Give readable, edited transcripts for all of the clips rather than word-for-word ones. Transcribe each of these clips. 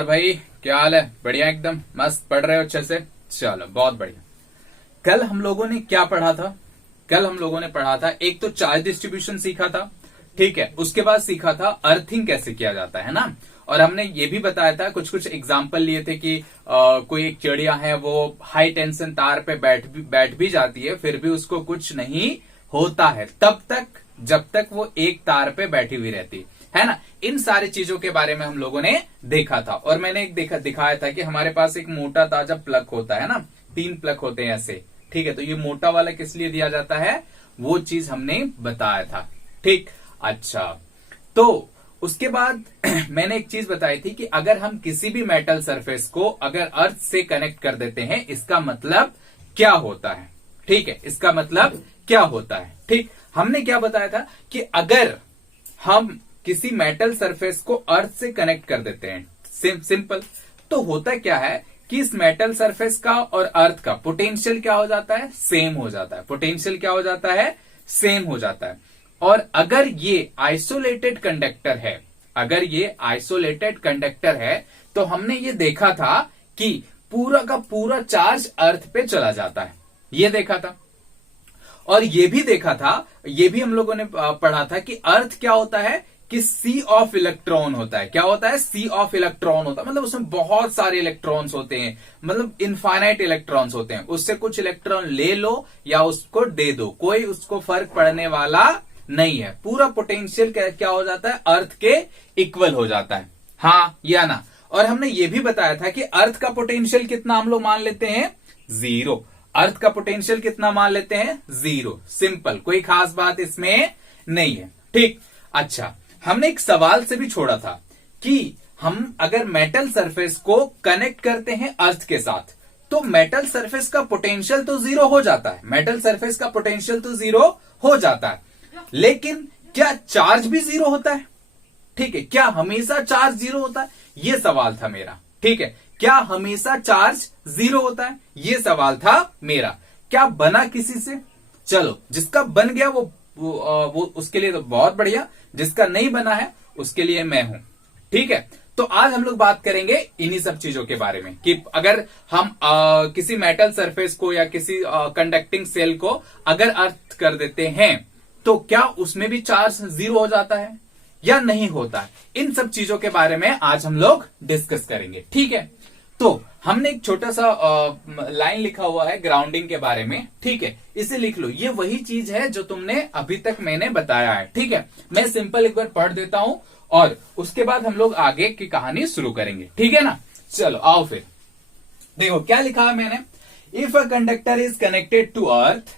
और भाई क्या हाल है? बढ़िया, एकदम मस्त। पढ़ रहे हो अच्छे से? चलो बहुत बढ़िया। कल हम लोगों ने क्या पढ़ा था? कल हम लोगों ने पढ़ा था, एक तो चार्ज डिस्ट्रीब्यूशन सीखा था, ठीक है। उसके बाद सीखा था अर्थिंग कैसे किया जाता है ना। और हमने ये भी बताया था, कुछ कुछ एग्जाम्पल लिए थे कि कोई एक चिड़िया है, वो हाई टेंशन तार पे बैठ भी जाती है, फिर भी उसको कुछ नहीं होता है तब तक जब तक वो एक तार पे बैठी हुई रहती है ना। इन सारी चीजों के बारे में हम लोगों ने देखा था। और मैंने एक दिखाया था कि हमारे पास एक मोटा ताजा प्लग होता है ना, 3 प्लग होते हैं ऐसे, ठीक है। तो ये मोटा वाला किस लिए दिया जाता है, वो चीज हमने बताया था, ठीक। अच्छा, तो उसके बाद मैंने एक चीज बताई थी कि अगर हम किसी भी मेटल सरफेस को अगर अर्थ से कनेक्ट कर देते हैं, इसका मतलब क्या होता है, ठीक है। इसका मतलब क्या होता है, ठीक। हमने क्या बताया था कि अगर हम किसी मेटल सरफेस को अर्थ से कनेक्ट कर देते हैं, सिंपल, तो होता क्या है कि इस मेटल सरफेस का और अर्थ का पोटेंशियल क्या हो जाता है, सेम हो जाता है। पोटेंशियल क्या हो जाता है, सेम हो जाता है। और अगर ये आइसोलेटेड कंडक्टर है, अगर ये आइसोलेटेड कंडक्टर है, तो हमने ये देखा था कि पूरा का पूरा चार्ज अर्थ पे चला जाता है, ये देखा था। और ये भी देखा था, ये भी हम लोगों ने पढ़ा था कि अर्थ क्या होता है कि सी ऑफ इलेक्ट्रॉन होता है। क्या होता है, सी ऑफ इलेक्ट्रॉन होता है, मतलब उसमें बहुत सारे इलेक्ट्रॉन्स होते हैं, मतलब इनफाइनाइट इलेक्ट्रॉन्स होते हैं। उससे कुछ इलेक्ट्रॉन ले लो या उसको दे दो, कोई उसको फर्क पड़ने वाला नहीं है। पूरा पोटेंशियल क्या हो जाता है, अर्थ के इक्वल हो जाता है, हाँ या ना। और हमने ये भी बताया था कि अर्थ का पोटेंशियल कितना हम लोग मान लेते हैं, 0। अर्थ का पोटेंशियल कितना मान लेते हैं, 0। सिंपल, कोई खास बात इसमें नहीं है, ठीक। अच्छा, हमने एक सवाल से भी छोड़ा था कि हम अगर मेटल सरफेस को कनेक्ट करते हैं अर्थ के साथ, तो मेटल सरफेस का पोटेंशियल तो 0 हो जाता है। मेटल सरफेस का पोटेंशियल तो 0 हो जाता है, लेकिन क्या चार्ज भी 0 होता है, ठीक है। क्या हमेशा चार्ज 0 होता है, ये सवाल था मेरा, ठीक है। क्या हमेशा चार्ज 0 होता है, ये सवाल था मेरा। क्या बना किसी से? चलो, जिसका बन गया वो उसके लिए तो बहुत बढ़िया, जिसका नहीं बना है उसके लिए मैं हूं, ठीक है। तो आज हम लोग बात करेंगे इन्हीं सब चीजों के बारे में कि अगर हम किसी मेटल सरफेस को या किसी कंडक्टिंग सेल को अगर अर्थ कर देते हैं, तो क्या उसमें भी चार्ज 0 हो जाता है या नहीं होता है। इन सब चीजों के बारे में आज हम लोग डिस्कस करेंगे, ठीक है। तो हमने एक छोटा सा लाइन लिखा हुआ है ग्राउंडिंग के बारे में, ठीक है। इसे लिख लो, ये वही चीज है जो तुमने अभी तक मैंने बताया है, ठीक है। मैं सिंपल एक बार पढ़ देता हूं और उसके बाद हम लोग आगे की कहानी शुरू करेंगे, ठीक है ना। चलो आओ फिर देखो क्या लिखा है मैंने। If a conductor is connected to earth,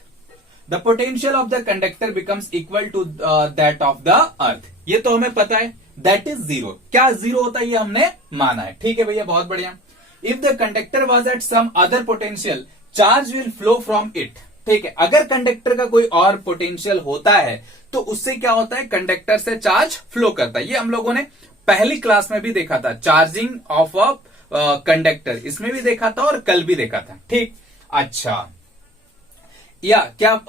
the potential of the conductor becomes equal to that of the earth. ये तो हमें पता है, दैट इज 0। क्या 0 होता है, ये हमने माना है, ठीक है भैया, बहुत बढ़िया। If the conductor was at some other potential, charge will flow from it, ठीक है। अगर कंडक्टर का कोई और पोटेंशियल होता है तो उससे क्या होता है, कंडक्टर से चार्ज फ्लो करता है। ये हम लोगों ने पहली क्लास में भी देखा था, चार्जिंग ऑफ अ कंडक्टर, इसमें भी देखा था और कल भी देखा था, ठीक। अच्छा, या क्या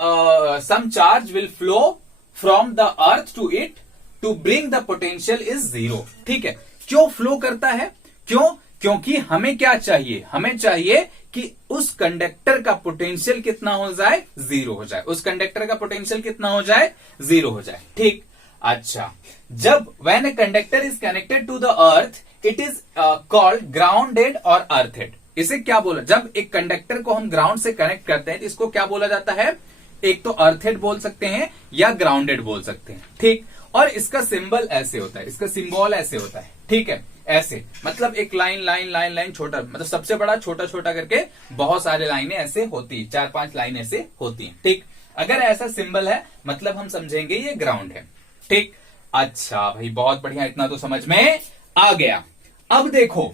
some charge will flow from the earth to it to bring the potential is 0, ठीक है। क्यों फ्लो करता है, क्यों? क्योंकि हमें क्या चाहिए, हमें चाहिए कि उस कंडक्टर का पोटेंशियल कितना हो जाए, 0 हो जाए। उस कंडक्टर का पोटेंशियल कितना हो जाए, 0 हो जाए, ठीक। अच्छा, जब when a conductor is connected to the earth, it is called grounded और अर्थेड। इसे क्या बोला, जब एक कंडक्टर को हम ग्राउंड से कनेक्ट करते हैं तो इसको क्या बोला जाता है, एक तो अर्थेड बोल सकते हैं या ग्राउंडेड बोल सकते हैं, ठीक। और इसका सिंबल ऐसे होता है, इसका सिंबल ऐसे होता है, ठीक है। ऐसे मतलब एक लाइन छोटा, मतलब सबसे बड़ा छोटा छोटा करके बहुत सारे लाइनें ऐसे होती है, 4-5 लाइन ऐसे होती हैं, ठीक। अगर ऐसा सिंबल है मतलब हम समझेंगे ये ग्राउंड है, ठीक। अच्छा भाई बहुत बढ़िया, इतना तो समझ में आ गया। अब देखो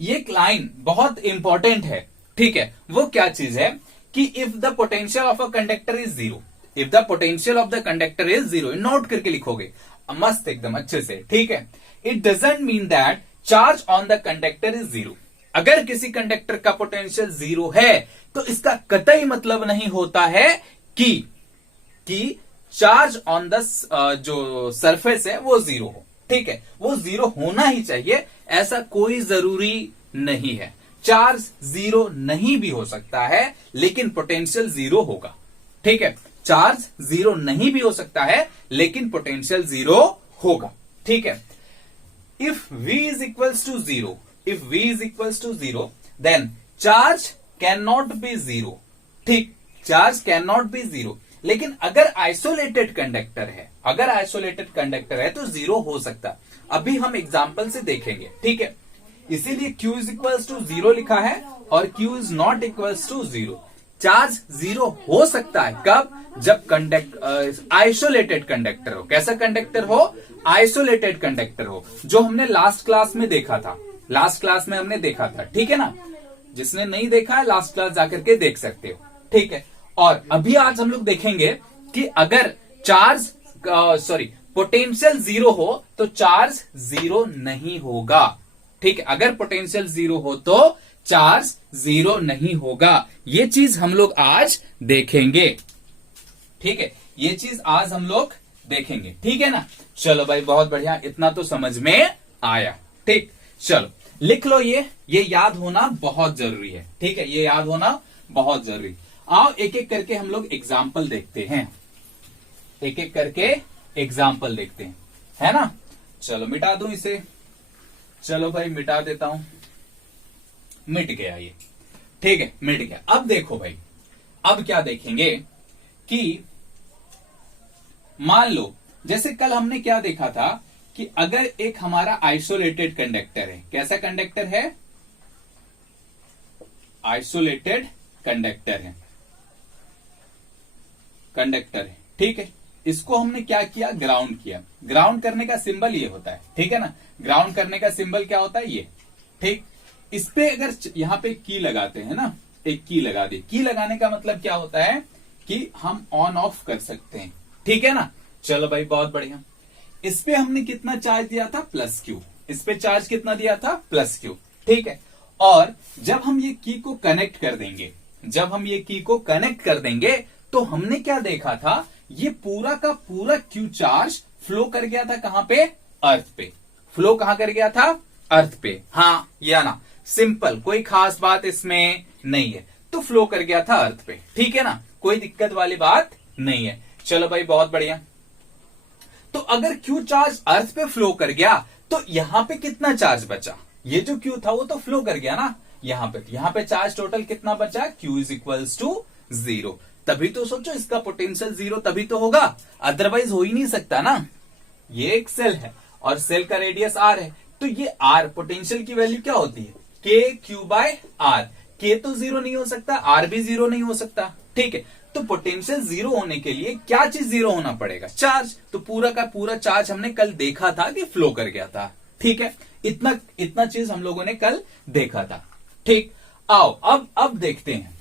ये लाइन बहुत इंपॉर्टेंट है, ठीक है। वो क्या चीज है कि if the potential of a conductor is 0, if the potential of the conductor is 0, note करके लिखोगे मस्त एकदम अच्छे से, ठीक है। It doesn't mean that charge on the conductor is 0। अगर किसी कंडक्टर का पोटेंशियल 0 है तो इसका कतई मतलब नहीं होता है कि चार्ज ऑन द जो सरफेस है वो 0 हो, ठीक है, वो जीरो होना ही चाहिए, ऐसा कोई जरूरी नहीं है। चार्ज जीरो नहीं भी हो सकता है लेकिन पोटेंशियल जीरो होगा। ठीक है, चार्ज जीरो नहीं भी हो सकता है लेकिन पोटेंशियल जीरो होगा। ठीक है, if V is equals to zero, if V is equals to zero, then charge cannot be zero। ठीक, charge can not be zero, लेकिन अगर आइसोलेटेड कंडक्टर है, अगर आइसोलेटेड कंडक्टर है तो जीरो हो सकता। अभी हम एग्जाम्पल से देखेंगे। ठीक है, इसीलिए Q is equals to zero लिखा है और Q is not equals to zero. Charge zero हो सकता है कब? जब आइसोलेटेड कंडक्टर हो। कैसा कंडक्टर हो? आइसोलेटेड कंडक्टर हो, जो हमने लास्ट क्लास में देखा था। लास्ट क्लास में हमने देखा था, ठीक है ना। जिसने नहीं देखा है लास्ट क्लास जाकर के देख सकते हो। ठीक है, और अभी आज हम लोग देखेंगे कि अगर चार्ज पोटेंशियल जीरो हो तो चार्ज जीरो नहीं होगा। ठीक है, अगर पोटेंशियल जीरो हो तो चार्ज जीरो नहीं होगा। ये चीज हम लोग आज देखेंगे। ठीक है, ये चीज आज हम लोग देखेंगे। ठीक है ना। चलो भाई, बहुत बढ़िया, इतना तो समझ में आया। ठीक, चलो लिख लो, ये याद होना बहुत जरूरी है। ठीक है, ये याद होना बहुत जरूरी। आओ एक एक करके हम लोग एग्जाम्पल देखते हैं, एक एक करके एग्जाम्पल देखते हैं, है ना। चलो मिटा दूं इसे। चलो भाई मिटा देता हूं। मिट गया ये। ठीक है, मिट गया। अब देखो भाई, अब क्या देखेंगे कि मान लो जैसे कल हमने क्या देखा था कि अगर एक हमारा आइसोलेटेड कंडक्टर है। कैसा कंडक्टर है? आइसोलेटेड कंडक्टर है, कंडक्टर है। ठीक है, इसको हमने क्या किया? ग्राउंड किया। ग्राउंड करने का सिंबल ये होता है, ठीक है ना। ग्राउंड करने का सिंबल क्या होता है? ये। ठीक, इस पे अगर यहां पे की लगाते हैं ना, एक की लगा दी। की लगाने का मतलब क्या होता है कि हम ऑन ऑफ कर सकते हैं। ठीक है ना। चलो भाई, बहुत बढ़िया। इस पे हमने कितना चार्ज दिया था? Plus Q. इस पे चार्ज कितना दिया था? Plus Q. ठीक है, और जब हम ये की को कनेक्ट कर देंगे, जब हम ये की को कनेक्ट कर देंगे तो हमने क्या देखा था? ये पूरा का पूरा क्यू चार्ज फ्लो कर गया था कहां पे? अर्थ पे। फ्लो कहां कर गया था? अर्थ पे। हाँ या ना? सिंपल, कोई खास बात इसमें नहीं है। तो फ्लो कर गया था अर्थ पे। ठीक है ना, कोई दिक्कत वाली बात नहीं है। चलो भाई, बहुत बढ़िया। तो अगर क्यू चार्ज अर्थ पे फ्लो कर गया तो यहां पे कितना चार्ज बचा? ये जो क्यू था वो तो फ्लो कर गया ना यहां पे। यहां पे चार्ज टोटल कितना बचा? Q is equals to zero. तभी तो सोचो इसका पोटेंशियल जीरो तभी तो होगा, अदरवाइज हो ही नहीं सकता ना। ये एक सेल है और सेल का रेडियस आर है, तो ये आर पोटेंशियल की वैल्यू क्या होती है? के क्यू बाय आर। के तो जीरो नहीं हो सकता, आर भी जीरो नहीं हो सकता। ठीक है, तो पोटेंशियल जीरो होने के लिए क्या चीज जीरो होना पड़ेगा? चार्ज। तो पूरा का पूरा चार्ज हमने कल देखा था कि फ्लो कर गया था। ठीक है, इतना चीज हम लोगों ने कल देखा था। ठीक, आओ अब देखते हैं।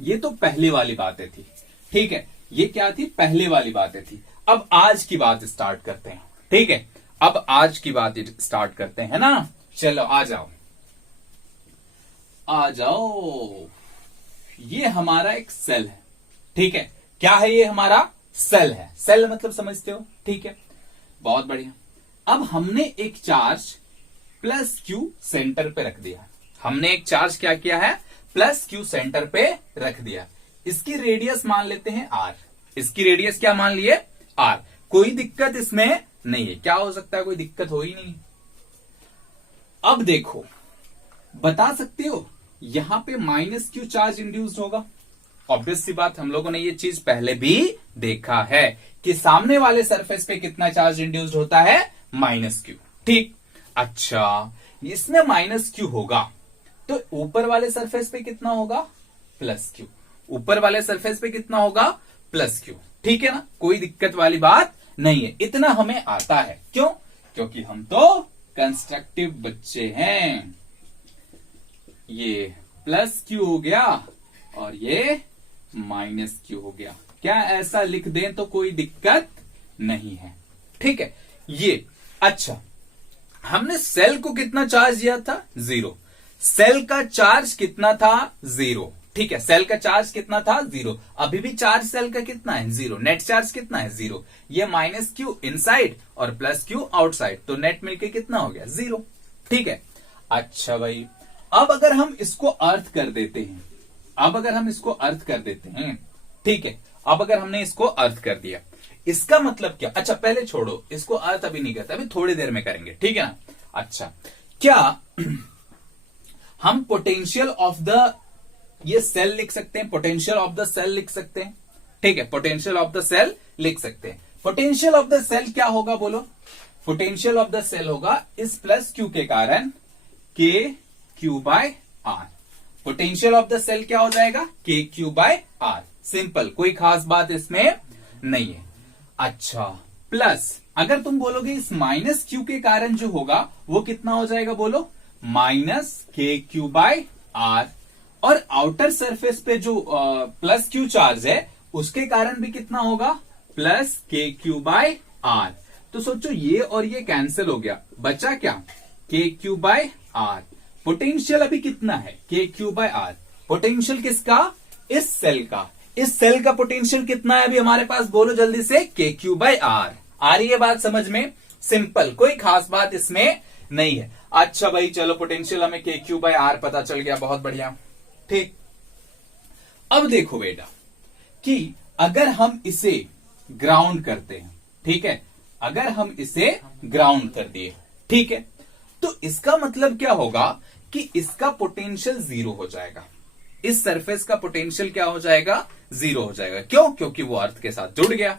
ये तो पहले वाली बातें थी। ठीक है, ये क्या थी? पहले वाली बातें थी। अब आज की बात स्टार्ट करते हैं। ठीक है, अब आज की बात स्टार्ट करते हैं ना। चलो आ जाओ, आ जाओ। ये हमारा एक सेल है। ठीक है, क्या है? ये हमारा सेल है। सेल मतलब समझते हो? ठीक है, बहुत बढ़िया। अब हमने एक चार्ज प्लस क्यू सेंटर पे रख दिया। हमने एक चार्ज क्या किया है? प्लस क्यू सेंटर पे रख दिया। इसकी रेडियस मान लेते हैं आर। इसकी रेडियस क्या मान लिए? आर। कोई दिक्कत इसमें नहीं है। क्या हो सकता है? कोई दिक्कत हो ही नहीं। अब देखो, बता सकते हो यहां पे माइनस क्यू चार्ज इंड्यूस्ड होगा। ऑब्वियस सी बात, हम लोगों ने ये चीज पहले भी देखा है कि सामने वाले सरफेस पे कितना चार्ज इंड्यूस्ड होता है? Minus Q. ठीक, अच्छा, इसमें माइनस क्यू होगा तो ऊपर वाले सरफेस पे कितना होगा? Plus Q. ऊपर वाले सरफेस पे कितना होगा? Plus Q. ठीक है ना, कोई दिक्कत वाली बात नहीं है। इतना हमें आता है। क्यों? क्योंकि हम तो कंस्ट्रक्टिव बच्चे हैं। ये प्लस क्यू हो गया और ये माइनस क्यू हो गया। क्या ऐसा लिख दें तो कोई दिक्कत नहीं है? ठीक है, ये अच्छा, हमने सेल को कितना चार्ज दिया था? जीरो। सेल का चार्ज कितना था? जीरो। ठीक है, सेल का चार्ज कितना था 0, अभी भी चार्ज सेल का कितना है 0, नेट चार्ज कितना है 0, ये माइनस क्यू इनसाइड और प्लस क्यू आउटसाइड, तो नेट मिलके कितना हो गया 0। ठीक है, अच्छा भाई अब अगर हम इसको अर्थ कर देते हैं, अब अगर हम इसको अर्थ कर देते हैं, ठीक है, अब अगर हमने इसको अर्थ कर दिया, इसका मतलब क्या, अच्छा पहले छोड़ो इसको अर्थ अभी नहीं करते, अभी थोड़ी देर में करेंगे, ठीक है ना। अच्छा क्या हम पोटेंशियल ऑफ द ये सेल लिख सकते हैं, पोटेंशियल ऑफ द सेल लिख सकते हैं, ठीक है, पोटेंशियल ऑफ द सेल लिख सकते हैं। पोटेंशियल ऑफ द सेल क्या होगा बोलो, पोटेंशियल ऑफ द सेल होगा इस प्लस क्यू के कारण के Q by R. Potential of the cell क्या हो जाएगा के क्यू बाय आर, सिंपल, कोई खास बात इसमें नहीं है। अच्छा प्लस अगर तुम बोलोगे इस माइनस क्यू के कारण जो होगा वो कितना हो जाएगा बोलो, minus K Q by are, और आउटर सरफेस पे जो प्लस क्यू चार्ज है उसके कारण भी कितना होगा प्लस के क्यू बाय आर। तो सोचो ये और ये कैंसिल हो गया, बचा क्या के क्यू बाय आर। पोटेंशियल अभी कितना है के क्यू बाय आर, पोटेंशियल किसका, इस सेल का, इस सेल का पोटेंशियल कितना है अभी हमारे पास बोलो जल्दी से, के क्यू बाय आर। आ रही है बात समझ में, सिंपल, कोई खास बात इसमें नहीं है। अच्छा भाई चलो पोटेंशियल हमें के क्यू बाय आर पता चल गया, बहुत बढ़िया, ठीक। अब देखो बेटा कि अगर हम इसे ग्राउंड करते हैं, ठीक है, अगर हम इसे ग्राउंड कर दिए, ठीक है, तो इसका मतलब क्या होगा कि इसका पोटेंशियल 0 हो जाएगा, इस सरफेस का पोटेंशियल क्या हो जाएगा 0 हो जाएगा। क्यों, क्योंकि वो अर्थ के साथ जुड़ गया,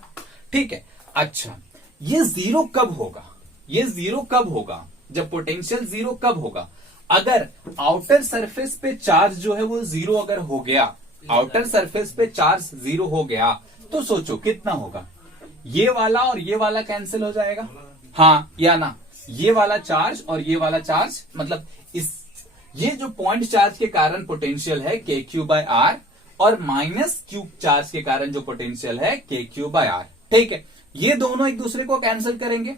ठीक है। अच्छा ये 0 कब होगा, ये 0 कब होगा, जब पोटेंशियल 0 कब होगा, अगर आउटर सरफेस पे चार्ज जो है वो 0 अगर हो गया, आउटर सरफेस पे चार्ज 0 हो गया, तो सोचो कितना होगा, ये वाला और ये वाला कैंसिल हो जाएगा, हाँ या ना, ये वाला चार्ज और ये वाला चार्ज, मतलब इस ये जो पॉइंट चार्ज के कारण पोटेंशियल है के क्यू बाय आर, और माइनस क्यू चार्ज के कारण जो पोटेंशियल है के क्यू बाय आर, ठीक है, ये दोनों एक दूसरे को कैंसिल करेंगे।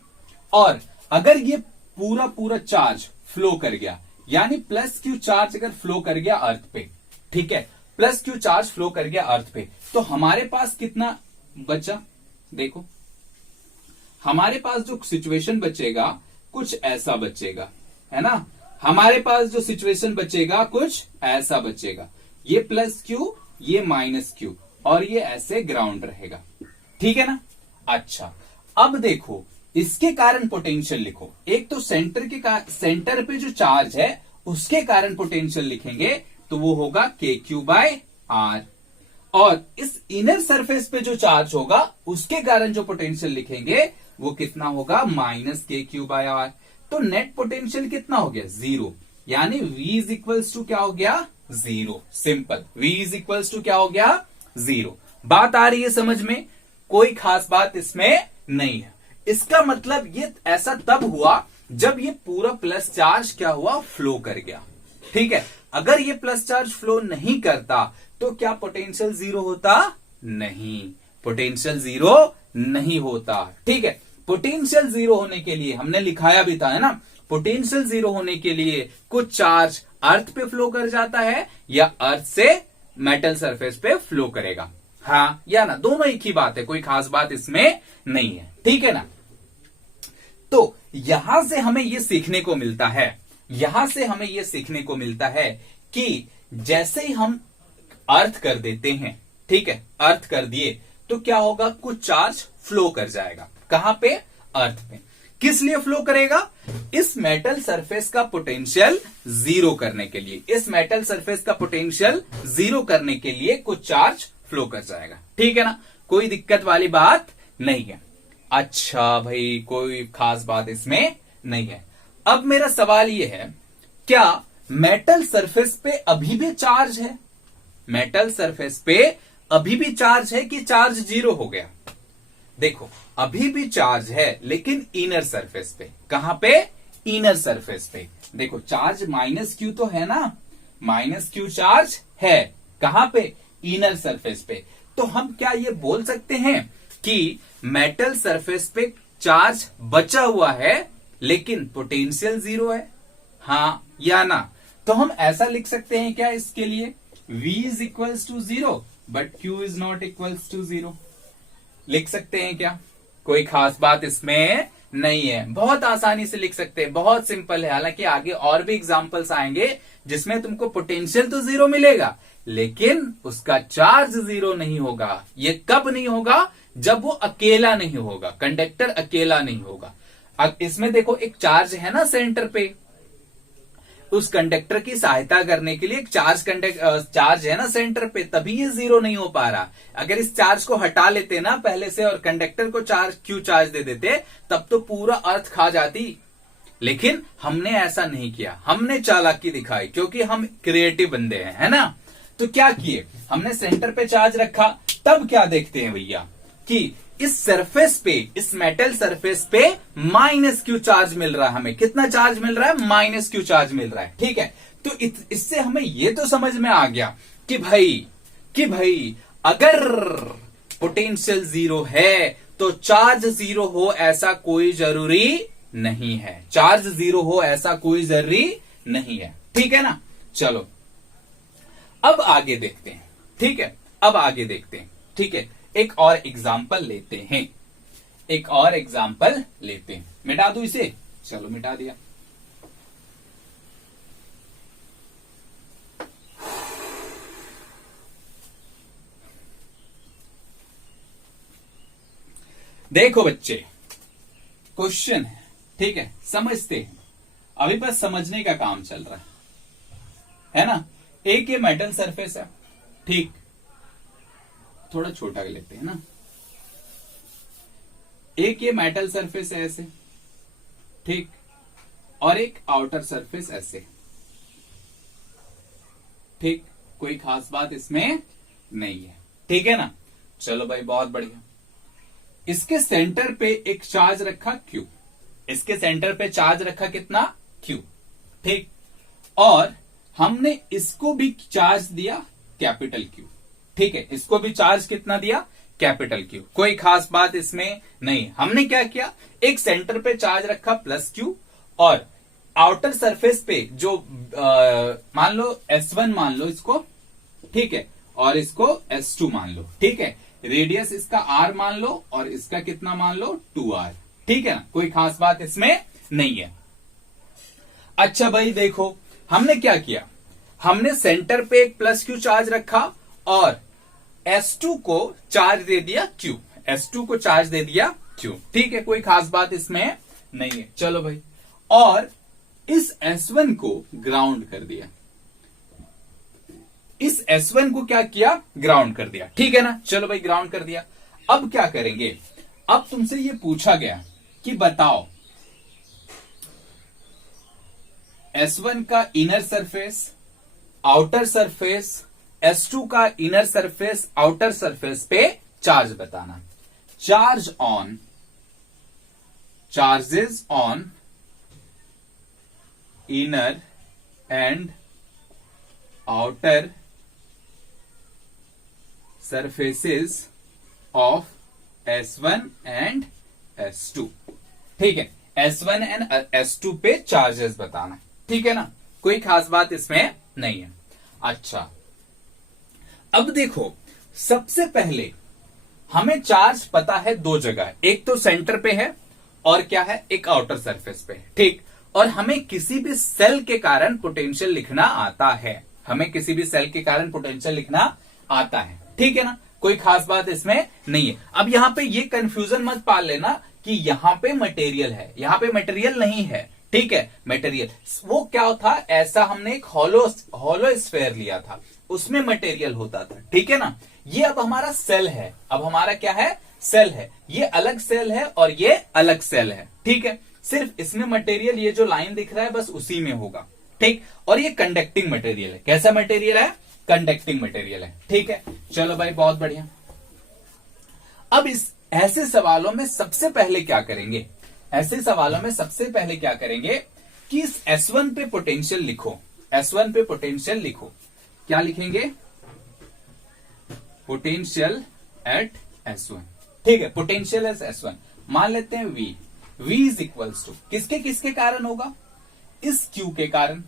और अगर ये पूरा पूरा चार्ज फ्लो कर गया, यानी प्लस क्यू चार्ज अगर फ्लो कर गया अर्थ पे, ठीक है, प्लस क्यू चार्ज फ्लो कर गया अर्थ पे, तो हमारे पास कितना बचा, देखो हमारे पास जो सिचुएशन बचेगा कुछ ऐसा बचेगा, है ना, हमारे पास जो सिचुएशन बचेगा कुछ ऐसा बचेगा, ये प्लस क्यू ये माइनस क्यू और ये ऐसे ग्राउंड रहेगा, ठीक है ना। अच्छा अब देखो इसके कारण पोटेंशियल लिखो, एक तो सेंटर पे जो चार्ज है उसके कारण पोटेंशियल लिखेंगे तो वो होगा के क्यू बाय आर, और इस इनर सरफेस पे जो चार्ज होगा उसके कारण जो पोटेंशियल लिखेंगे वो कितना होगा minus K Q by are. तो नेट पोटेंशियल कितना हो गया 0, यानी V इज इक्वल्स टू क्या हो गया 0, simple, V is equals to क्या हो गया 0। बात आ रही है समझ में, कोई खास बात इसमें नहीं है। इसका मतलब ये ऐसा तब हुआ जब ये पूरा प्लस चार्ज क्या हुआ फ्लो कर गया, ठीक है। अगर ये प्लस चार्ज फ्लो नहीं करता तो क्या पोटेंशियल 0 होता, नहीं, पोटेंशियल 0 नहीं होता, ठीक है। पोटेंशियल 0 होने के लिए हमने लिखाया भी था, है ना, पोटेंशियल 0 होने के लिए कुछ चार्ज अर्थ पे फ्लो कर जाता है या अर्थ से मेटल सरफेस पे फ्लो करेगा, हाँ या ना, दोनों एक ही बात है, कोई खास बात इसमें नहीं है, ठीक है ना। तो यहां से हमें यह सीखने को मिलता है, यहां से हमें यह सीखने को मिलता है कि जैसे ही हम अर्थ कर देते हैं, ठीक है, अर्थ कर दिए तो क्या होगा, कुछ चार्ज फ्लो कर जाएगा, कहां पे, अर्थ पे। किस लिए फ्लो करेगा, इस मेटल सरफेस का पोटेंशियल 0 करने के लिए, इस मेटल सरफेस का पोटेंशियल 0 करने के लिए कुछ चार्ज फ्लो कर जाएगा, ठीक है ना, कोई दिक्कत वाली बात नहीं है। अच्छा भाई कोई खास बात इसमें नहीं है। अब मेरा सवाल यह है, क्या मेटल सरफेस पे अभी भी चार्ज है, मेटल सरफेस पे अभी भी चार्ज है कि चार्ज 0 हो गया। देखो अभी भी चार्ज है लेकिन इनर सरफेस पे, कहां पे, इनर सरफेस पे। देखो चार्ज माइनस क्यू तो है ना, माइनस क्यू चार्ज है कहां पे, इनर सरफेस पे। तो हम क्या ये बोल सकते हैं कि मेटल सरफेस पे चार्ज बचा हुआ है लेकिन पोटेंशियल 0 है, हाँ या ना। तो हम ऐसा लिख सकते हैं क्या इसके लिए V is equals to 0 but Q is not equals to 0। लिख सकते हैं क्या? कोई खास बात इसमें नहीं है, बहुत आसानी से लिख सकते हैं, बहुत सिंपल है। हालांकि आगे और भी एग्जांपल्स आएंगे जिसमें तुमको पोटेंशियल तो 0 मिलेगा लेकिन उसका चार्ज 0 नहीं होगा। ये कब नहीं होगा? जब वो अकेला नहीं होगा, कंडक्टर अकेला नहीं होगा। अब इसमें देखो एक चार्ज है ना सेंटर पे, उस कंडक्टर की सहायता करने के लिए एक चार्ज है ना सेंटर पे, तभी ये 0 नहीं हो पा रहा। अगर इस चार्ज को हटा लेते ना पहले से और कंडक्टर को क्यू चार्ज दे देते तब तो पूरा अर्थ खा जाती। लेकिन हमने ऐसा नहीं किया, हमने चालाकी दिखाई क्योंकि हम क्रिएटिव बंदे हैं, है ना। तो क्या किए, हमने सेंटर पे चार्ज रखा। तब क्या देखते हैं भैया कि इस सरफेस पे, इस मेटल सरफेस पे माइनस क्यू चार्ज मिल रहा है। हमें कितना चार्ज मिल रहा है? माइनस क्यू चार्ज मिल रहा है। ठीक है, तो इससे हमें ये तो समझ में आ गया कि भाई अगर पोटेंशियल 0 है तो चार्ज 0 हो ऐसा कोई जरूरी नहीं है। चार्ज 0 हो ऐसा कोई जरूरी नहीं है। ठीक है ना। चलो अब आगे देखते हैं। ठीक है, अब आगे देखते हैं। ठीक है, एक और एग्जाम्पल लेते हैं, एक और एग्जाम्पल लेते हैं। मिटा दूं इसे? चलो मिटा दिया। देखो बच्चे, क्वेश्चन है, ठीक है, समझते हैं। अभी बस समझने का काम चल रहा है ना। एक ये मेटल सरफेस है, ठीक, थोड़ा छोटा लेते हैं ना। एक ये मेटल सरफेस है ऐसे, ठीक, और एक आउटर सरफेस ऐसे, ठीक। कोई खास बात इसमें नहीं है, ठीक है ना। चलो भाई बहुत बढ़िया। इसके सेंटर पे एक चार्ज रखा Q, इसके सेंटर पे चार्ज रखा कितना? Q, ठीक। और हमने इसको भी चार्ज दिया कैपिटल Q, ठीक है। इसको भी चार्ज कितना दिया? Capital Q। कोई खास बात इसमें नहीं। हमने क्या किया, एक सेंटर पे चार्ज रखा प्लस Q और आउटर सरफेस पे जो मान लो S1 मान लो इसको, ठीक है, और इसको S2 मान लो, ठीक है। रेडियस इसका R मान लो और इसका कितना मान लो? 2R, ठीक है ना। कोई खास बात इसमें नहीं है। अच्छा भाई देखो, हमने क्या किया, हमने सेंटर पे एक प्लस Q चार्ज रखा और S2 को चार्ज दे दिया Q, S2 को चार्ज दे दिया Q, ठीक है। कोई खास बात इसमें नहीं है। चलो भाई, और इस S1 को ग्राउंड कर दिया, इस S1 को क्या किया? ग्राउंड कर दिया, ठीक है ना। चलो भाई ग्राउंड कर दिया। अब क्या करेंगे, अब तुमसे ये पूछा गया कि बताओ S1 का inner surface, outer surface, S2 का इनर सरफेस, आउटर सरफेस पे चार्ज बताना। Charges on inner and outer surfaces of S1 and S2, ठीक है। S1 एंड S2 पे चार्जेस बताना, ठीक है ना। कोई खास बात इसमें नहीं है। अच्छा, अब देखो, सबसे पहले हमें चार्ज पता है दो जगह, एक तो सेंटर पे है और क्या है, एक आउटर सरफेस पे है, ठीक। और हमें किसी भी सेल के कारण पोटेंशियल लिखना आता है, हमें किसी भी सेल के कारण पोटेंशियल लिखना आता है, ठीक है ना। कोई खास बात इसमें नहीं है। अब यहां पे ये कंफ्यूजन मत पाल लेना कि यहां पे मटेरियल है, यहां पे मटेरियल नहीं है, ठीक है। मटेरियल वो क्या था, ऐसा हमने एक हॉलो स्फेयर लिया था, उसमें मटेरियल होता था, ठीक है ना। ये अब हमारा सेल है, अब हमारा क्या है, सेल है। ये अलग सेल है और ये अलग सेल है, ठीक है। सिर्फ इसमें मटेरियल, ये जो लाइन दिख रहा है बस उसी में होगा, ठीक। और ये कंडक्टिंग मटेरियल है। कैसा मटेरियल है? कंडक्टिंग मटेरियल है, ठीक है। चलो भाई बहुत बढ़िया। अब इस ऐसे सवालों में सबसे पहले क्या करेंगे, ऐसे सवालों में सबसे पहले क्या करेंगे कि इस S1 पे पोटेंशियल लिखो, S1 पे पोटेंशियल लिखो। क्या लिखेंगे? पोटेंशियल एट S1, ठीक है। पोटेंशियल एट S1 मान लेते हैं V इज इक्वल्स टू किसके किसके कारण होगा? इस Q के कारण,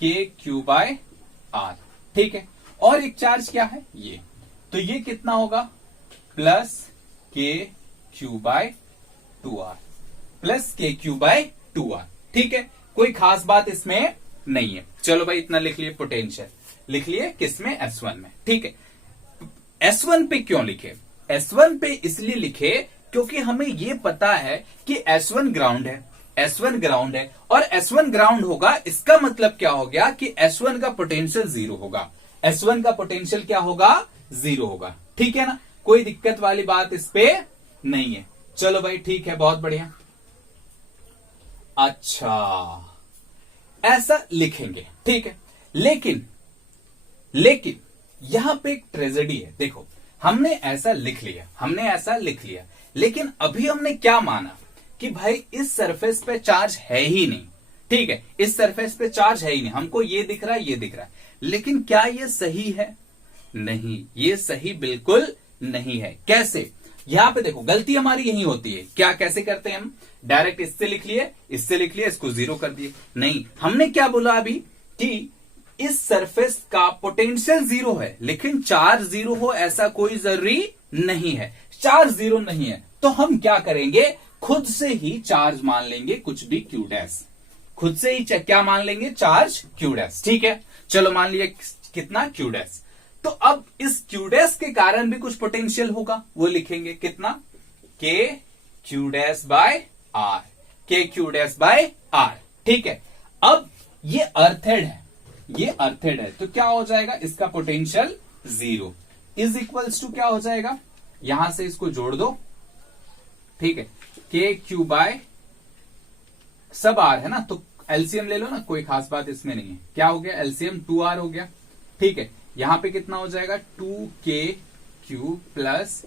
KQ/R, ठीक है। और एक चार्ज क्या है ये, तो ये कितना होगा प्लस के क्यू बाय 2r, प्लस के क्यू बाय 2r। ठीक है, कोई खास बात इसमें नहीं है। चलो भाई इतना लिख लिए, पोटेंशियल लिख लिए किसमें, S1 में। ठीक है, S1 पे क्यों लिखे, S1 पे इसलिए लिखे क्योंकि हमें ये पता है कि S1 ग्राउंड है, S1 ग्राउंड है, और S1 ग्राउंड होगा, इसका मतलब क्या हो गया कि S1 का पोटेंशियल 0 होगा, S1 का पोटेंशियल क्या होगा 0 होगा। ठीक है ना, कोई दिक्कत वाली बात इस पे नहीं है। चलो भाई ठीक है, बहुत बढ़िया। अच्छा ऐसा लिखेंगे, ठीक है, लेकिन यहां पे एक ट्रेजेडी है। देखो हमने ऐसा लिख लिया, लेकिन अभी हमने क्या माना कि भाई इस सरफेस पे चार्ज है ही नहीं। ठीक है, इस सरफेस पे चार्ज है ही नहीं, हमको ये दिख रहा है, लेकिन क्या ये सही है, नहीं, ये सही बिल्कुल नहीं है। कैसे, यहां पे देखो गलती हमारी यही होती है, क्या कैसे करते हैं हम, डायरेक्ट इससे लिख लिए, इसको 0 कर दिए। नहीं, हमने क्या बोला अभी कि इस सरफेस का पोटेंशियल 0 है, लेकिन चार्ज 0 हो ऐसा कोई जरूरी नहीं है। चार्ज 0 नहीं है तो हम क्या करेंगे, खुद से ही चार्ज मान लेंगे कुछ भी क्यू डैश, खुद से ही क्या मान लेंगे, चार्ज क्यू डैश। ठीक है, चलो मान लिया कितना क्यू डैश, तो अब इस क्यू डैश के कारण भी कुछ पोटेंशियल होगा, वो लिखेंगे कितना, के क्यू डैश बाय आर, के क्यू डैश बाय आर। ठीक है, अब ये अर्थेड है, तो क्या हो जाएगा, इसका पोटेंशियल 0 इज इक्वल्स टू क्या हो जाएगा, यहां से इसको जोड़ दो। ठीक है, के क्यू बाय सब आर है ना, तो एलसीएम ले लो ना, कोई खास बात इसमें नहीं है। क्या हो गया, एलसीएम 2r हो गया। ठीक है, यहां पे कितना हो जाएगा, 2k क्यूब प्लस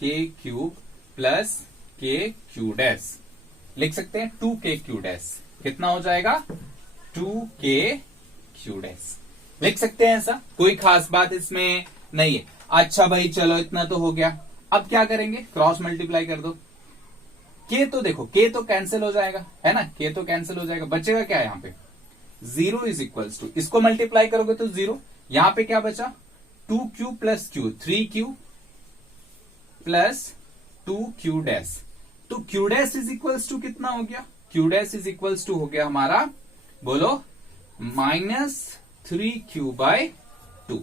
के क्यूब प्लस के क्यू डैश, लिख सकते हैं 2k क्यू डैश, कितना हो जाएगा 2k क्यू डैश, लिख सकते हैं ऐसा, कोई खास बात इसमें नहीं है। अच्छा भाई चलो इतना तो हो गया, अब क्या करेंगे, क्रॉस मल्टीप्लाई कर दो। के तो देखो, के तो कैंसिल हो जाएगा, है ना, के तो कैंसिल हो जाएगा, बचेगा क्या यहां पे, 0 इज इक्वल्स टू, इसको मल्टीप्लाई करोगे तो 0, यहां पे क्या बचा, 2q plus Q, 3q plus 2q dash, तो q dash is equals to कितना हो गया, q dash is equals to हो गया हमारा, बोलो -3q by 2,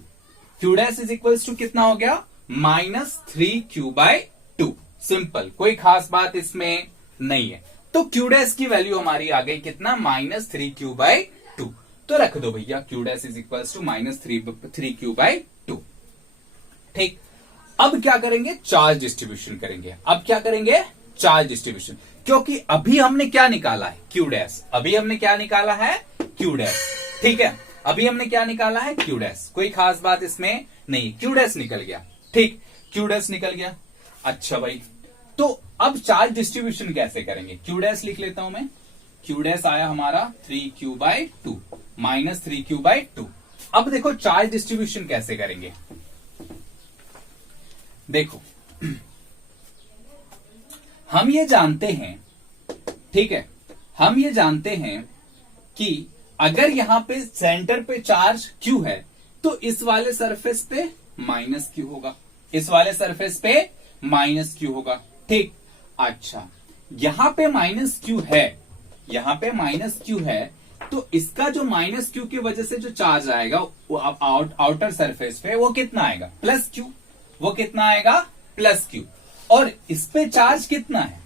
q dash is equals to कितना हो गया, -3q बाय 2। सिंपल, कोई खास बात इसमें नहीं है। तो q डैश की वैल्यू हमारी आ गई कितना, -3q बाय 2, तो रख दो भैया q dash is equals to -3q by 2। ठीक, अब क्या करेंगे, चार्ज डिस्ट्रीब्यूशन करेंगे। अब क्या करेंगे, चार्ज डिस्ट्रीब्यूशन, क्योंकि अभी हमने क्या निकाला है, क्यू डैश, अभी हमने क्या निकाला है, क्यू डैश। ठीक है, अभी हमने क्या निकाला है, क्यू डैश, कोई खास बात इसमें नहीं, क्यू डैश निकल गया। ठीक, क्यू डैश निकल गया। अच्छा भाई, तो अब चार्ज डिस्ट्रीब्यूशन कैसे करेंगे, क्यू डैश लिख लेता हूं मैं, क्यू डैश आया हमारा 3q बाय 2 -3q बाय 2। अब देखो चार्ज डिस्ट्रीब्यूशन कैसे करेंगे, देखो हम ये जानते हैं, ठीक है, हम ये जानते हैं कि अगर यहां पे सेंटर पे चार्ज q है तो इस वाले सरफेस पे -q होगा, इस वाले सरफेस पे -q होगा। ठीक, अच्छा यहां पे -q है, यहां पे -q है, तो इसका जो -q की वजह से जो चार्ज आएगा वो आउटर सरफेस पे वो कितना आएगा, +q, वो कितना आएगा, +q। और इस पे चार्ज कितना है,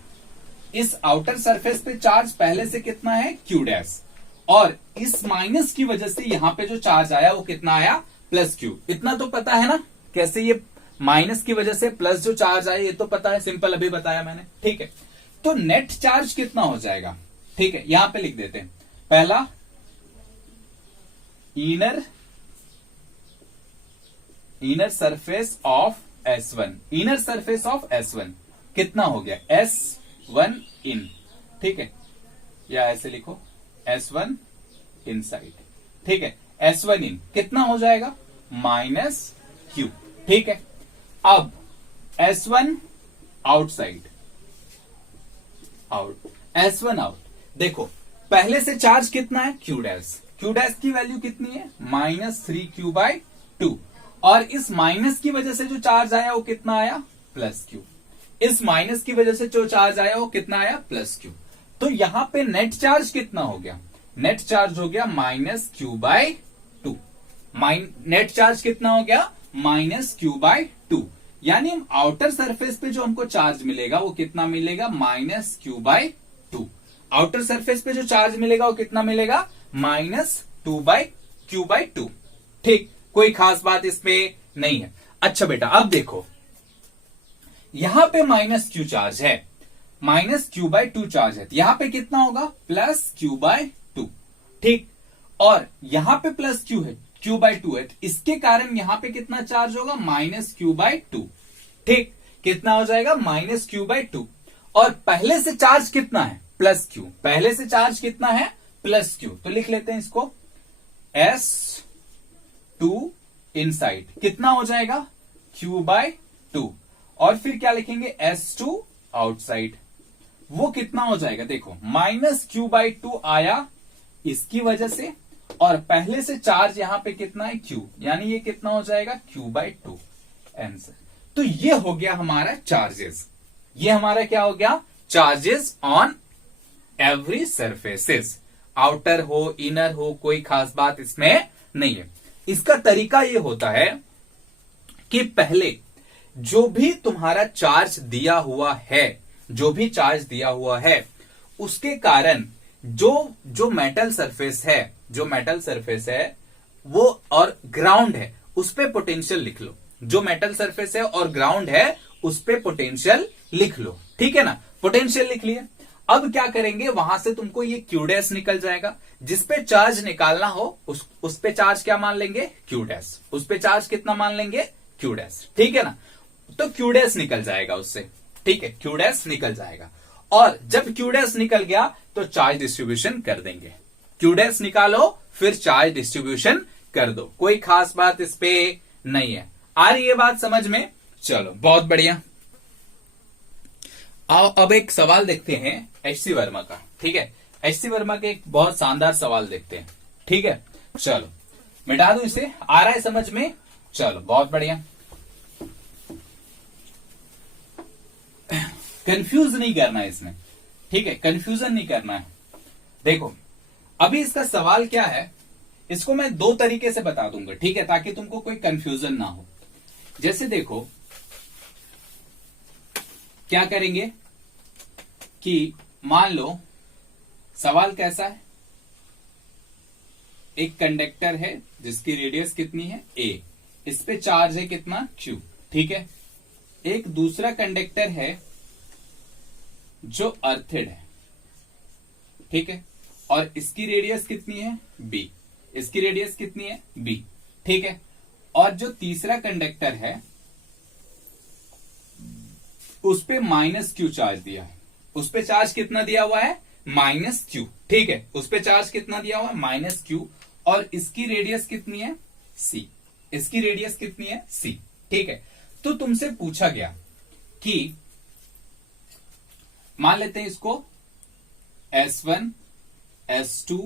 इस आउटर सरफेस पे चार्ज पहले से कितना है, q डैश, और इस माइनस की वजह से यहां पे जो चार्ज आया वो कितना आया, +q। इतना तो पता है ना, कैसे ये माइनस की वजह से प्लस जो चार्ज आया ये तो पता है, सिंपल अभी बताया मैंने। ठीक है, तो नेट चार्ज कितना हो जाएगा, ठीक है, यहां पे लिख देते हैं, पहला inner surface of S1, inner surface of S1 कितना हो गया, S1 इन, ठीक है, या ऐसे लिखो S1 इनसाइड। ठीक है, S1 इन कितना हो जाएगा, -q। ठीक है, अब S1 आउटसाइड, S1 आउट, देखो पहले से चार्ज कितना है, q डैश, q डैश की वैल्यू कितनी है, -3q बाय 2, और इस माइनस की वजह से जो चार्ज आया वो कितना आया, प्लस क्यू। इस माइनस की वजह से जो चार्ज आया वो कितना आया, प्लस क्यू। तो यहां पे नेट चार्ज कितना हो गया, नेट चार्ज हो गया minus Q by to. Net charge कितना हो गया, माइनस क्यू बाय टू। यानी हम आउटर सरफेस पे जो हमको चार्ज मिलेगा वो कितना मिलेगा, minus Q by two. Outer surface पे जो चार्ज मिलेगा वो कितना मिलेगा, minus two by Q by two. ठीक, कोई खास बात इसमें नहीं है। अच्छा बेटा अब देखो, यहां पे माइनस क्यू चार्ज है, minus Q by to charge है, यहां पे कितना होगा, प्लस क्यू बाय टू। ठीक, और यहां पे प्लस क्यू है, क्यू बाय टू है, इसके कारण यहां पे कितना चार्ज होगा, माइनस क्यू बाय टू। ठीक, कितना हो जाएगा, माइनस क्यू बाय टू। और पहले से चार्ज कितना है, प्लस क्यू। पहले से चार्ज कितना है, प्लस क्यू। तो लिख लेते हैं इसको, एस टू इनसाइड कितना हो जाएगा, क्यू बाय टू। और फिर क्या लिखेंगे, एस टू आउटसाइड, वो कितना हो जाएगा, देखो माइनस क्यू बाय टू आया इसकी वजह से, और पहले से चार्ज यहां पे कितना है, क्यू, यानी ये कितना हो जाएगा, क्यू बाय टू आंसर। तो ये हो गया हमारा चार्जेस, ये हमारा क्या हो गया, charges on every surfaces. Outer हो इनर हो कोई खास बात इसमें नहीं है। इसका तरीका ये होता है कि पहले जो भी तुम्हारा चार्ज दिया हुआ है, जो भी चार्ज दिया हुआ है उसके कारण जो मेटल सरफेस है, जो मेटल सरफेस है वो और ग्राउंड है उस पे पोटेंशियल लिख लो। जो मेटल सरफेस है और ग्राउंड है उस पे पोटेंशियल लिख लो, ठीक है ना। पोटेंशियल लिख लिए, अब क्या करेंगे, वहां से तुमको ये क्यू डैश निकल जाएगा। जिस पे चार्ज निकालना हो उस पे चार्ज क्या मान लेंगे, क्यू डैश। उस पे चार्ज कितना मान लेंगे, क्यू डैश, ठीक है ना। तो क्यू डैश निकल जाएगा उससे, ठीक है, क्यू डैश निकल जाएगा। और जब क्यू डैश निकल गया तो चार्ज डिस्ट्रीब्यूशन कर देंगे। क्यू डैश निकालो फिर चार्ज डिस्ट्रीब्यूशन कर दो, कोई खास बात इस पे नहीं है। आ रही है बात समझ में, चलो बहुत बढ़िया। आओ अब एक सवाल देखते हैं एचसी वर्मा का, ठीक है। एचसी वर्मा के एक बहुत शानदार सवाल देखते हैं, ठीक है। चलो मिटा दू इसे, आ रहा है समझ में, चलो बहुत बढ़िया। कंफ्यूज नहीं करना है इसमें, ठीक है, कंफ्यूजन नहीं करना है। देखो अभी इसका सवाल क्या है, इसको मैं दो तरीके से बता दूंगा, ठीक है, ताकि तुमको कोई कंफ्यूजन ना हो। जैसे देखो क्या करेंगे कि मान लो सवाल कैसा है, एक कंडक्टर है जिसकी रेडियस कितनी है a, इस पे चार्ज है कितना q, ठीक है। एक दूसरा कंडक्टर है जो अर्थेड है, ठीक है, और इसकी रेडियस कितनी है b, इसकी रेडियस कितनी है b, ठीक है। और जो तीसरा कंडक्टर है उस पे माइनस क्यू चार्ज दिया है, उस पे चार्ज कितना दिया हुआ है, माइनस क्यू, ठीक है, उस पे चार्ज कितना दिया हुआ है, माइनस क्यू। और इसकी रेडियस कितनी है c, इसकी रेडियस कितनी है c, ठीक है। तो तुमसे पूछा गया कि मान लेते हैं इसको S1 S2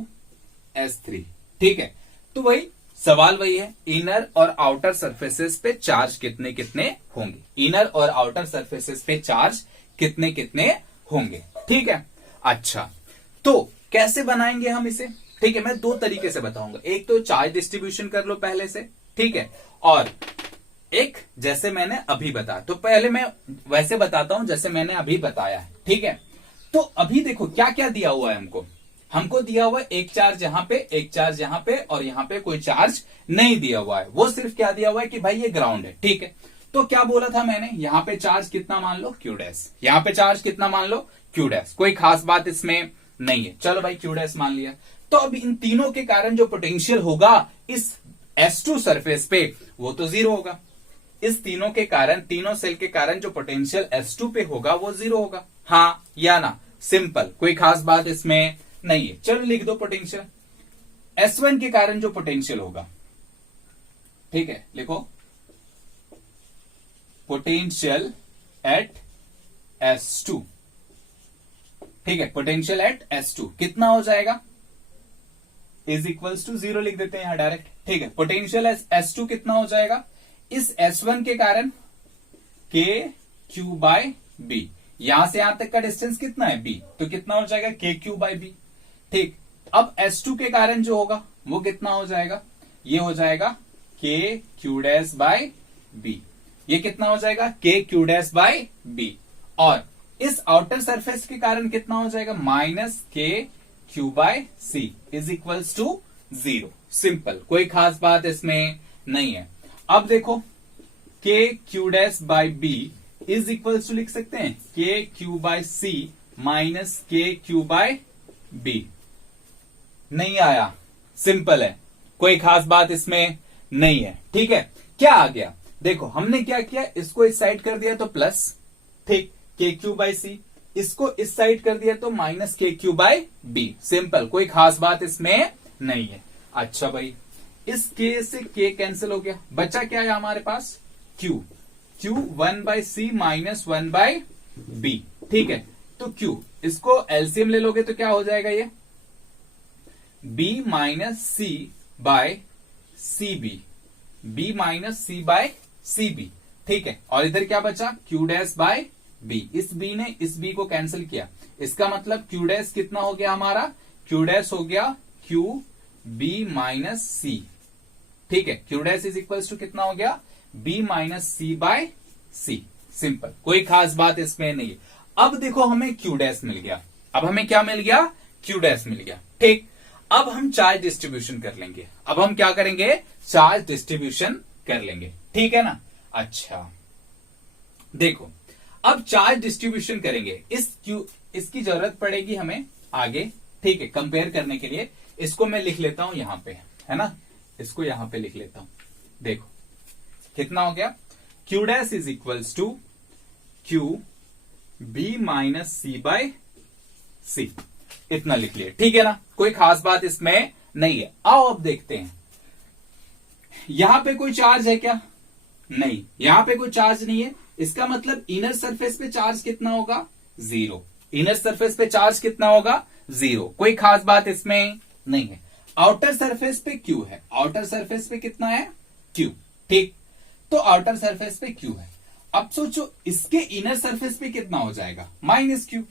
S3, ठीक है। तो वही सवाल वही है, इनर और आउटर सरफेसेस पे चार्ज कितने कितने होंगे, इनर और आउटर सरफेसेस पे चार्ज कितने कितने होंगे, ठीक है। अच्छा तो कैसे बनाएंगे हम इसे, ठीक है, मैं दो तरीके से बताऊंगा। एक तो चार्ज डिस्ट्रीब्यूशन कर लो पहले से, ठीक है, और एक जैसे मैंने अभी बताया। तो पहले मैं वैसे बताता हूं जैसे मैंने अभी बताया है, ठीक है। तो अभी देखो क्या क्या दिया हुआ है हमको दिया हुआ है एक चार्ज यहां पे, एक चार्ज यहां पे, और यहां पे कोई चार्ज नहीं दिया हुआ है। वो सिर्फ क्या दिया हुआ है कि भाई ये ग्राउंड है, ठीक है। तो क्या बोला था मैंने, यहां पे चार्ज कितना मान लो क्यू डैश, यहां पे चार्ज कितना मान लो क्यू डैश, कोई खास बात इसमें नहीं है। चलो भाई क्यू डैश मान लिया। तो अब इन तीनों के कारण जो पोटेंशियल होगा इस S2 सरफेस पे वो तो जीरो होगा। इस तीनों के कारण, तीनों सेल के कारण जो पोटेंशियल S2 पे होगा वो जीरो होगा, हाँ या ना, सिंपल, कोई खास बात इसमें नहीं है। चलो लिख दो पोटेंशियल। S1 के कारण जो पोटेंशियल होगा, ठीक है, लिखो पोटेंशियल एट S2, ठीक है, पोटेंशियल एट S2 कितना हो जाएगा, इज इक्वल्स टू जीरो लिख देते हैं यहां डायरेक्ट, ठीक है। पोटेंशियल S2 कितना हो जाएगा, इस S1 के कारण के क्यू बाय बी, यहां से यहां तक का डिस्टेंस कितना है b, तो कितना हो जाएगा के क्यू बाय बी। ठीक, अब S2 के कारण जो होगा वो कितना हो जाएगा, ये हो जाएगा के क्यू डैश बाय बी, ये कितना हो जाएगा के क्यू डैश बाय बी। और इस आउटर सरफेस के कारण कितना हो जाएगा minus K Q by C is equals to 0। Simple, कोई खास बात इसमें नहीं है। अब देखो K Q dash by B is equals to लिख सकते हैं K Q by C minus K Q by B. नहीं आया, सिंपल है, कोई खास बात इसमें नहीं है। ठीक है, क्या आ गया, देखो हमने क्या किया, इसको इस साइड कर दिया तो प्लस, ठीक, के क्यू बाय सी, इसको इस साइड कर दिया तो minus K Q by B. Simple, कोई खास बात इसमें नहीं है। अच्छा भाई, इस के से के कैंसिल हो गया, बचा क्या है हमारे पास Q, Q 1 bye C minus 1 bye B. ठीक है, तो क्यू, इसको एलसीएम ले लोगे तो क्या हो जाएगा, ये b minus C by c b, b minus C by c b. ठीक है, और इधर क्या बचा क्यू डैश बाय बी, इस b ने इस b को कैंसिल किया, इसका मतलब क्यू डैश कितना हो गया हमारा, क्यू डैश हो गया क्यू बी माइनस सी। ठीक है, Q dash is equals to कितना हो गया b minus C by C. Simple, कोई खास बात इसमें नहीं है। अब देखो हमें क्यू डैश मिल गया, अब हमें क्या मिल गया, क्यू डैश मिल गया। ठीक, अब हम चार्ज डिस्ट्रीब्यूशन कर लेंगे, अब हम क्या करेंगे, चार्ज डिस्ट्रीब्यूशन कर लेंगे। ठीक है ना। अच्छा देखो, अब चार्ज डिस्ट्रीब्यूशन करेंगे, इसकी जरूरत पड़ेगी हमें आगे। ठीक है, कंपेयर करने के लिए इसको मैं लिख लेता हूं यहां पे, है ना, इसको यहां पे लिख लेता हूं। देखो कितना हो गया, q dash is equals to q b minus C by c, इतना लिख लिया। ठीक है ना, कोई खास बात इसमें नहीं है। आओ अब देखते हैं, यहां पे कोई चार्ज है क्या, नहीं, यहां पे कोई चार्ज नहीं है, इसका मतलब इनर सरफेस पे चार्ज कितना होगा, 0। इनर सरफेस पे चार्ज कितना होगा, 0, कोई खास बात इसमें नहीं है। आउटर सरफेस पे क्यू है, आउटर सरफेस पे कितना है क्यू। ठीक, तो आउटर सरफेस पे क्यू है। अब सोचो इसके इनर सरफेस पे कितना हो जाएगा, माइनस क्यू,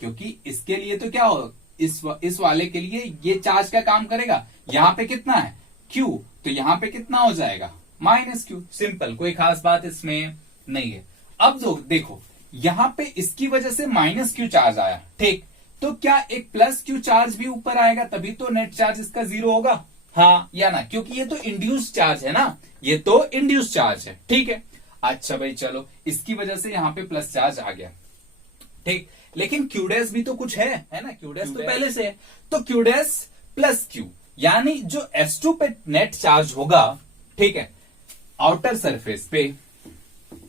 क्योंकि इसके लिए तो क्या हो, इस वाले के लिए ये चार्ज का काम करेगा, यहां पे कितना है क्यू, तो यहां पे कितना हो जाएगा माइनस क्यू। सिंपल, कोई खास बात इसमें नहीं है। अब देखो यहां पे इसकी वजह से माइनस क्यू चार्ज आया, ठीक, तो क्या एक प्लस क्यू चार्ज भी ऊपर आएगा, तभी तो नेट चार्ज इसका 0 होगा, हाँ या ना, क्योंकि ये तो इंड्यूस चार्ज है ना, ये तो इंड्यूस चार्ज है। ठीक है, अच्छा भाई चलो, इसकी वजह से यहां पे प्लस चार्ज आ गया। ठीक, लेकिन क्यू डैश भी तो कुछ है ना, क्यू डैश तो पहले से है, तो क्यू डैश प्लस क्यू, यानी जो S2 पे नेट चार्ज होगा, ठीक है, आउटर सरफेस पे,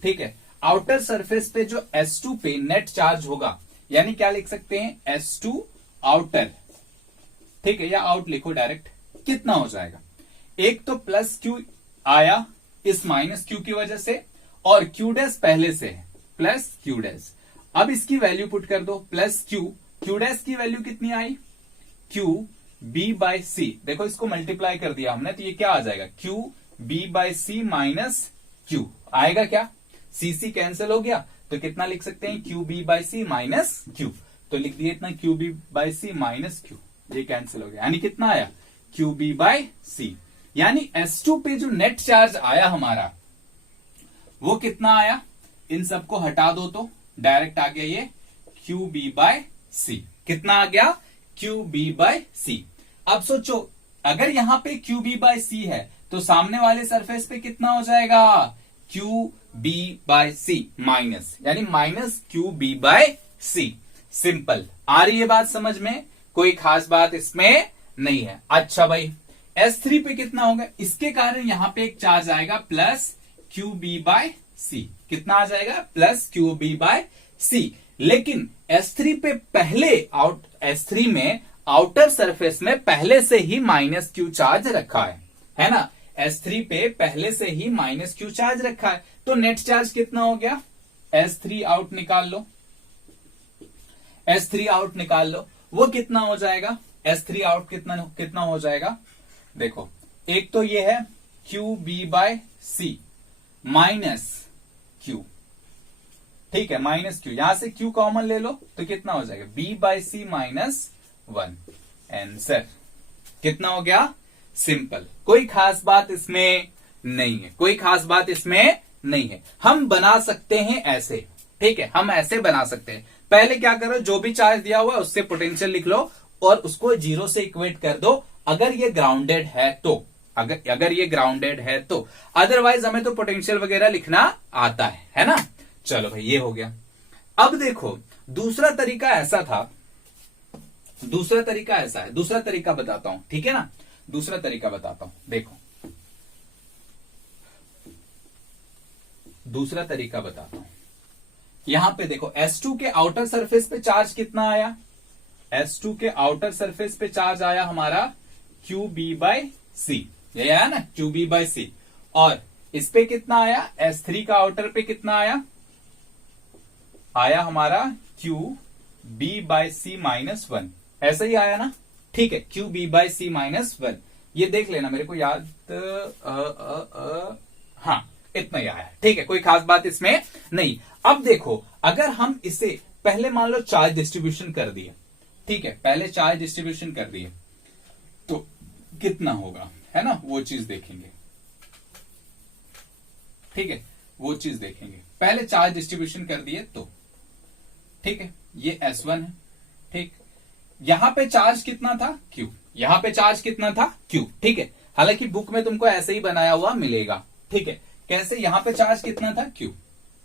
ठीक है, आउटर सरफेस पे जो S2 पे नेट चार्ज होगा, यानी क्या लिख सकते हैं S2 आउटर, ठीक है, या आउट लिखो डायरेक्ट, कितना हो जाएगा, एक तो प्लस क्यू आया इस माइनस क्यू की वजह से, और क्यू डैश पहले से है प्लस क्यू डैश। अब इसकी वैल्यू पुट कर दो, प्लस क्यू, क्यू डैश की वैल्यू कितनी आई, क्यू बी बाय सी, देखो इसको मल्टीप्लाई कर दिया हमने, तो ये क्या आ जाएगा, Q B by C minus Q आएगा, क्या सी सी कैंसिल हो गया, तो कितना लिख सकते हैं Q B by C minus Q, तो लिख दिए इतना Q B by C minus Q, ये कैंसिल हो गया, यानी कितना आया क्यू बी बाय सी। यानी S2 पे जो नेट चार्ज आया हमारा वो कितना आया, इन सबको हटा दो तो डायरेक्ट आ गया ये क्यू बी बाय सी, कितना आ गया क्यू बी बाय सी। अब सोचो अगर यहां पे क्यू बी बाय सी है तो सामने वाले सरफेस पे कितना हो जाएगा, Q B by C minus, यानी minus Q B by C. Simple, आ रही है बात समझ में, कोई खास बात इसमें नहीं है। अच्छा भाई, S3 पे कितना होगा, इसके कारण यहां पे एक चार्ज आएगा प्लस क्यू बी बाय सी, कितना आ जाएगा प्लस क्यू बी बाय सी। लेकिन S3 पे पहले S3 में आउटर सरफेस में पहले से ही माइनस क्यू चार्ज रखा है ना, S3 पे पहले से ही माइनस क्यू चार्ज रखा है, तो नेट चार्ज कितना हो गया, S3 आउट निकाल लो, S3 आउट निकाल लो, वो कितना हो जाएगा, S3 आउट कितना हो जाएगा, देखो एक तो ये है Q B by C minus Q, ठीक है, माइनस क्यू, यहां से क्यू कॉमन ले लो तो कितना हो जाएगा, B by C minus 1। Answer कितना हो गया, सिंपल, कोई खास बात इसमें नहीं है, कोई खास बात इसमें नहीं है। हम बना सकते हैं ऐसे, ठीक है, हम ऐसे बना सकते हैं। पहले क्या करो, जो भी चार्ज दिया हुआ है उससे पोटेंशियल लिख लो और उसको जीरो से इक्वेट कर दो, अगर ये ग्राउंडेड है तो, अगर ये ग्राउंडेड है तो, अदरवाइज हमें तो पोटेंशियल वगैरह लिखना आता है ना। चलो भाई, ये हो गया। अब देखो, दूसरा तरीका ऐसा था, दूसरा तरीका ऐसा है, दूसरा तरीका बताता हूं, ठीक है ना, दूसरा तरीका बताता हूं। देखो, दूसरा तरीका बताता हूं। यहां पे देखो, S2 के आउटर सरफेस पे चार्ज कितना आया, S2 के आउटर सरफेस पे चार्ज आया हमारा QB बाई सी, ये आया ना, QB बाई सी। और इस पे कितना आया, S3 का आउटर पे कितना आया, आया हमारा QB बाई सी माइनस 1, ऐसा ही आया ना, ठीक है, QB बाई सी माइनस 1। ये देख लेना, मेरे को याद हाँ, इतना ही आया, ठीक है, कोई खास बात इसमें नहीं। अब देखो, अगर हम इसे पहले मान लो चार्ज डिस्ट्रीब्यूशन कर दिए, ठीक है, पहले चार्ज डिस्ट्रीब्यूशन कर दिए तो कितना होगा, है ना, वो चीज देखेंगे, ठीक है, वो चीज देखेंगे। पहले चार्ज डिस्ट्रीब्यूशन कर दिए तो, ठीक है, ये S1 है, ठीक, यहां पे चार्ज कितना था, Q, यहां पे चार्ज कितना था, Q, ठीक है, हालांकि बुक में तुमको ऐसे ही बनाया हुआ मिलेगा, ठीक है, कैसे, यहां पे चार्ज कितना था, Q,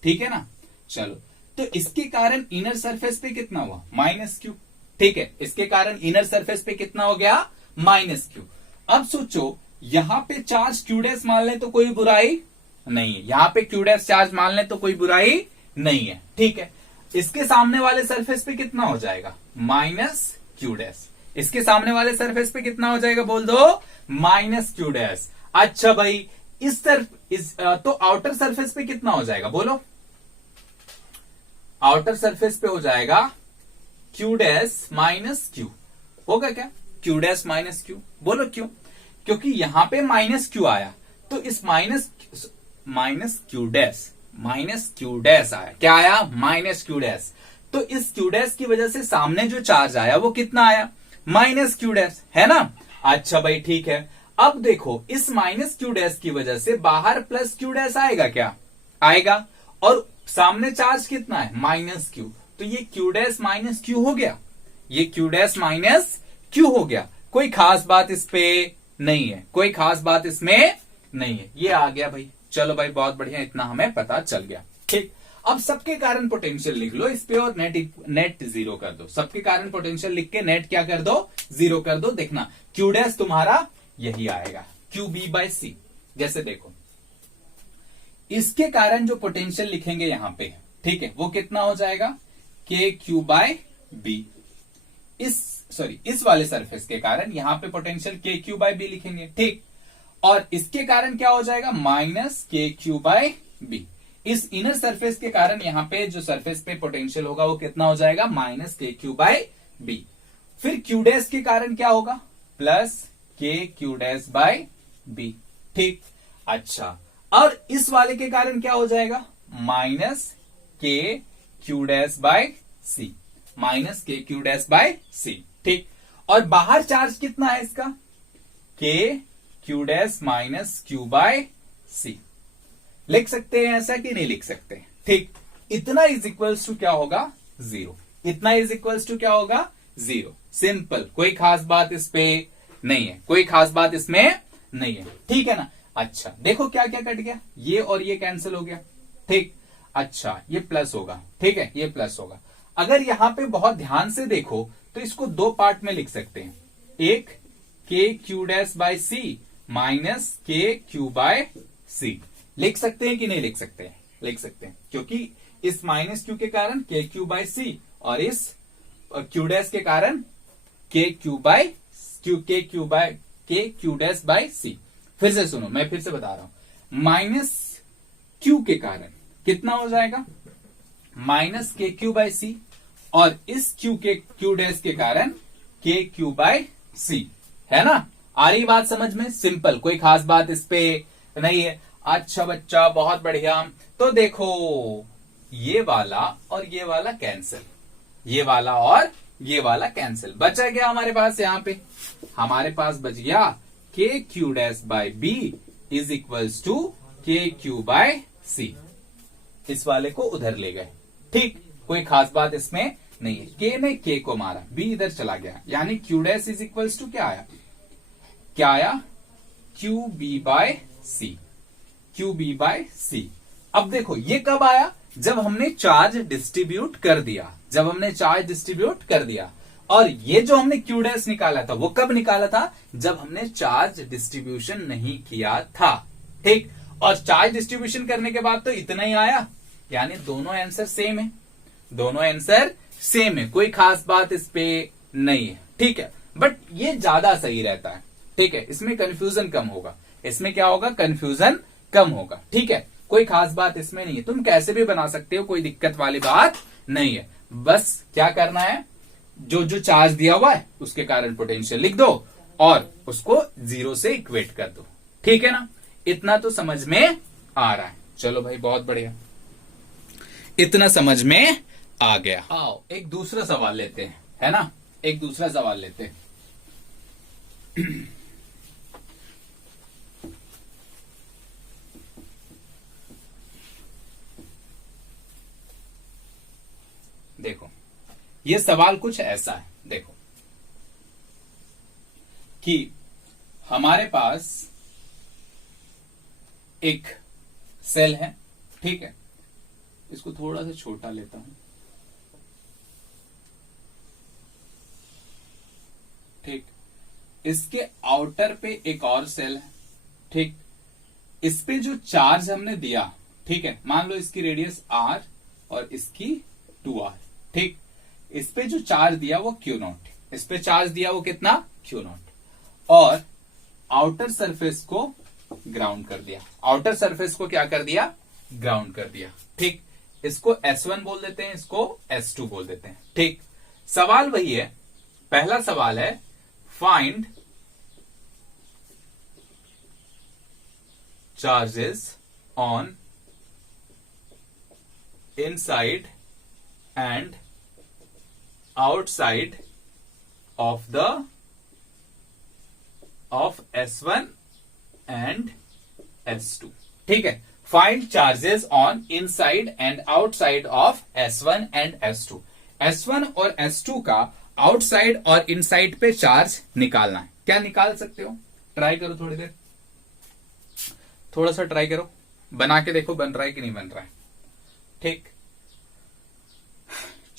ठीक है ना। चलो, तो इसके कारण इनर सरफेस पे कितना हुआ, माइनस क्यू, ठीक है, इसके कारण इनर सरफेस पे कितना हो गया, माइनस क्यू। अब सोचो, यहां पे चार्ज क्यू डैश मान ले तो कोई बुराई नहीं है, यहां पे क्यू डैश चार्ज मान ले तो कोई बुराई नहीं है, ठीक है। इसके सामने वाले सरफेस पे कितना हो जाएगा, माइनस क्यू डैश, इसके सामने वाले सरफेस पे कितना हो जाएगा, बोल दो, माइनस क्यू डैश। अच्छा भाई, तो आउटर सरफेस पे कितना हो जाएगा, बोलो, आउटर सरफेस पे हो जाएगा क्यू डैश माइनस क्यू, होगा क्या, क्यू डैश माइनस क्यू, बोलो क्यों, क्योंकि यहां पे माइनस क्यू आया, तो इस माइनस क्यू डैश आया, क्या आया, माइनस क्यू डैश, तो इस क्यू डैश की वजह से सामने जो चार्ज आया वो कितना आया, माइनस क्यू डैश, है ना। अच्छा भाई, ठीक है, अब देखो, इस माइनस क्यू डैश की वजह से बाहर प्लस क्यू डैश आएगा, क्या आएगा, और सामने चार्ज कितना है, माइनस क्यू, तो ये क्यू डैश माइनस क्यू हो गया, ये क्यू डैश माइनस क्यू हो गया, कोई खास बात इस पे नहीं है, कोई खास बात इसमें नहीं है, ये आ गया भाई। चलो भाई, बहुत बढ़िया, इतना हमें पता चल गया, ठीक। अब सबके कारण पोटेंशियल लिख लो इस पे और नेट जीरो कर दो, सबके कारण पोटेंशियल लिख के नेट क्या कर दो, जीरो कर दो। देखना, क्यू डैश तुम्हारा यही आएगा, QB बाई सी। जैसे देखो, इसके कारण जो पोटेंशियल लिखेंगे यहां पे, ठीक है, वो कितना हो जाएगा, KQ बाई बी। इस वाले सरफेस के कारण यहां पे पोटेंशियल KQ बाई बी लिखेंगे, ठीक, और इसके कारण क्या हो जाएगा, माइनस KQ बाई बी। इस इनर सरफेस के कारण यहां पे जो सरफेस पे पोटेंशियल होगा वो कितना हो जाएगा, माइनस KQ बाई बी। फिर क्यू डैश के कारण क्या होगा, plus KQ dash by B, ठीक। अच्छा, और इस वाले के कारण क्या हो जाएगा, minus KQ dash by C, minus KQ dash by c, ठीक। और बाहर चार्ज कितना है इसका, KQ dash minus q by c. लिख सकते हैं ऐसा कि नहीं लिख सकते, ठीक। इतना इज इक्वल्स टू क्या होगा, जीरो, इतना इज इक्वल्स टू क्या होगा, जीरो, सिंपल, कोई खास बात इस पे नहीं है, कोई खास बात इसमें नहीं है, ठीक है ना। अच्छा, देखो क्या क्या कट गया, ये और ये कैंसिल हो गया, ठीक। अच्छा, ये प्लस होगा, ठीक है, ये प्लस होगा। अगर यहां पे बहुत ध्यान से देखो तो इसको दो पार्ट में लिख सकते हैं, एक KQ dash by C minus KQ by c. लिख सकते हैं कि नहीं लिख सकते हैं, लिख सकते हैं, क्योंकि इस माइनस क्यू के कारण KQ बाई सी और इस क्यू डैश के कारण KQ डैश बाई सी। फिर से सुनो, मैं फिर से बता रहा हूं, माइनस क्यू के कारण कितना हो जाएगा, माइनस KQ बाई सी, और इस क्यू डैश के कारण KQ बाई सी, है ना। आ रही बात समझ में, सिंपल, कोई खास बात इस पे नहीं है। अच्छा बच्चा, बहुत बढ़िया। तो देखो, ये वाला और ये वाला कैंसिल, ये वाला और ये वाला कैंसिल, बचा क्या हमारे पास? यहां पे हमारे पास बच गया K Q dash by B is equals to K Q by C. इस वाले को उधर ले गए, ठीक, कोई खास बात इसमें नहीं है। के ने के को मारा, बी इधर चला गया, यानी Q dash is equals to क्या आया? क्या आया? Q B by C, Q B by C. अब देखो ये कब आया? जब हमने चार्ज डिस्ट्रीब्यूट कर दिया, जब हमने चार्ज डिस्ट्रीब्यूट कर दिया। और ये जो हमने क्यू डैश निकाला था वो कब निकाला था? जब हमने चार्ज डिस्ट्रीब्यूशन नहीं किया था, ठीक। और चार्ज डिस्ट्रीब्यूशन करने के बाद तो इतना ही आया, यानी दोनों आंसर सेम है, दोनों आंसर सेम है, कोई खास बात इस पे नहीं है, ठीक है। बट ये ज्यादा सही रहता है, ठीक है, इसमें कंफ्यूजन कम होगा, इसमें क्या होगा? कंफ्यूजन कम होगा, ठीक है। कोई खास बात इसमें नहीं है, तुम कैसे भी बना सकते हो, कोई दिक्कत वाली बात नहीं है। बस क्या करना है, जो जो चार्ज दिया हुआ है उसके कारण पोटेंशियल लिख दो और उसको जीरो से इक्वेट कर दो, ठीक है ना। इतना तो समझ में आ रहा है। चलो भाई, बहुत बढ़िया, इतना समझ में आ गया। आओ एक दूसरा सवाल लेते हैं, है ना, एक दूसरा सवाल लेते हैं। देखो ये सवाल कुछ ऐसा है, देखो कि हमारे पास एक सेल है, ठीक है, इसको थोड़ा सा छोटा लेता हूं, ठीक। इसके आउटर पे एक और सेल है, ठीक। इस पे जो चार्ज हमने दिया, ठीक है, मान लो इसकी रेडियस r और इसकी 2r, ठीक। इस पे जो चार्ज दिया वो Q0, इस पे चार्ज दिया वो कितना? Q0, और आउटर सरफेस को ग्राउंड कर दिया, आउटर सरफेस को क्या कर दिया? ग्राउंड कर दिया, ठीक। इसको S1 बोल देते हैं, इसको S2 बोल देते हैं, ठीक। सवाल वही है, पहला सवाल है find charges on inside and outside of S1 and S2, ठीक है। Find charges on inside and outside of S1 and S2। S1 और S2 का आउटसाइड और इनसाइड पे चार्ज निकालना है। क्या निकाल सकते हो? ट्राई करो, थोड़ी देर थोड़ा सा ट्राई करो, बना के देखो बन रहा है कि नहीं बन रहा है, ठीक।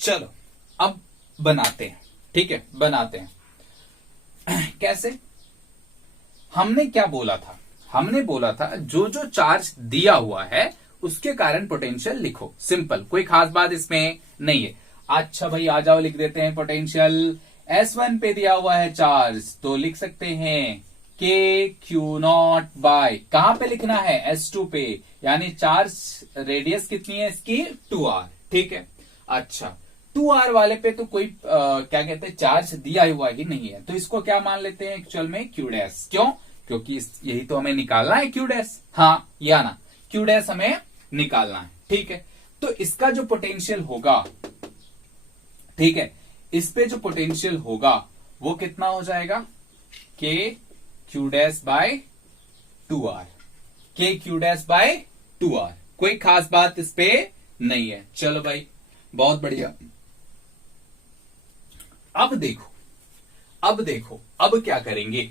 चलो अब बनाते हैं, ठीक है, बनाते हैं। कैसे? हमने क्या बोला था? हमने बोला था जो जो चार्ज दिया हुआ है उसके कारण पोटेंशियल लिखो, सिंपल, कोई खास बात इसमें नहीं है। अच्छा भाई आ जाओ, लिख देते हैं पोटेंशियल। S1 पे दिया हुआ है चार्ज, तो लिख सकते हैं के क्यू नॉट बाय, कहां पे लिखना है? S2 पे, यानी चार्ज रेडियस कितनी है इसकी? 2r, ठीक है। अच्छा 2r वाले पे तो कोई क्या कहते हैं, चार्ज दिया हुआ ही नहीं है, तो इसको क्या मान लेते हैं एक्चुअल में? Q dash. क्यों? क्योंकि यही तो हमें निकालना है, क्यू डैश, हाँ या ना, क्यू डैश हमें निकालना है, ठीक है। तो इसका जो पोटेंशियल होगा, ठीक है, इस पे जो पोटेंशियल होगा वो कितना हो जाएगा? के क्यू डैश बाय 2r, के क्यू डैश बाय 2r, कोई खास बात इस पे नहीं है। चलो भाई बहुत बढ़िया। अब देखो, अब देखो, अब क्या करेंगे?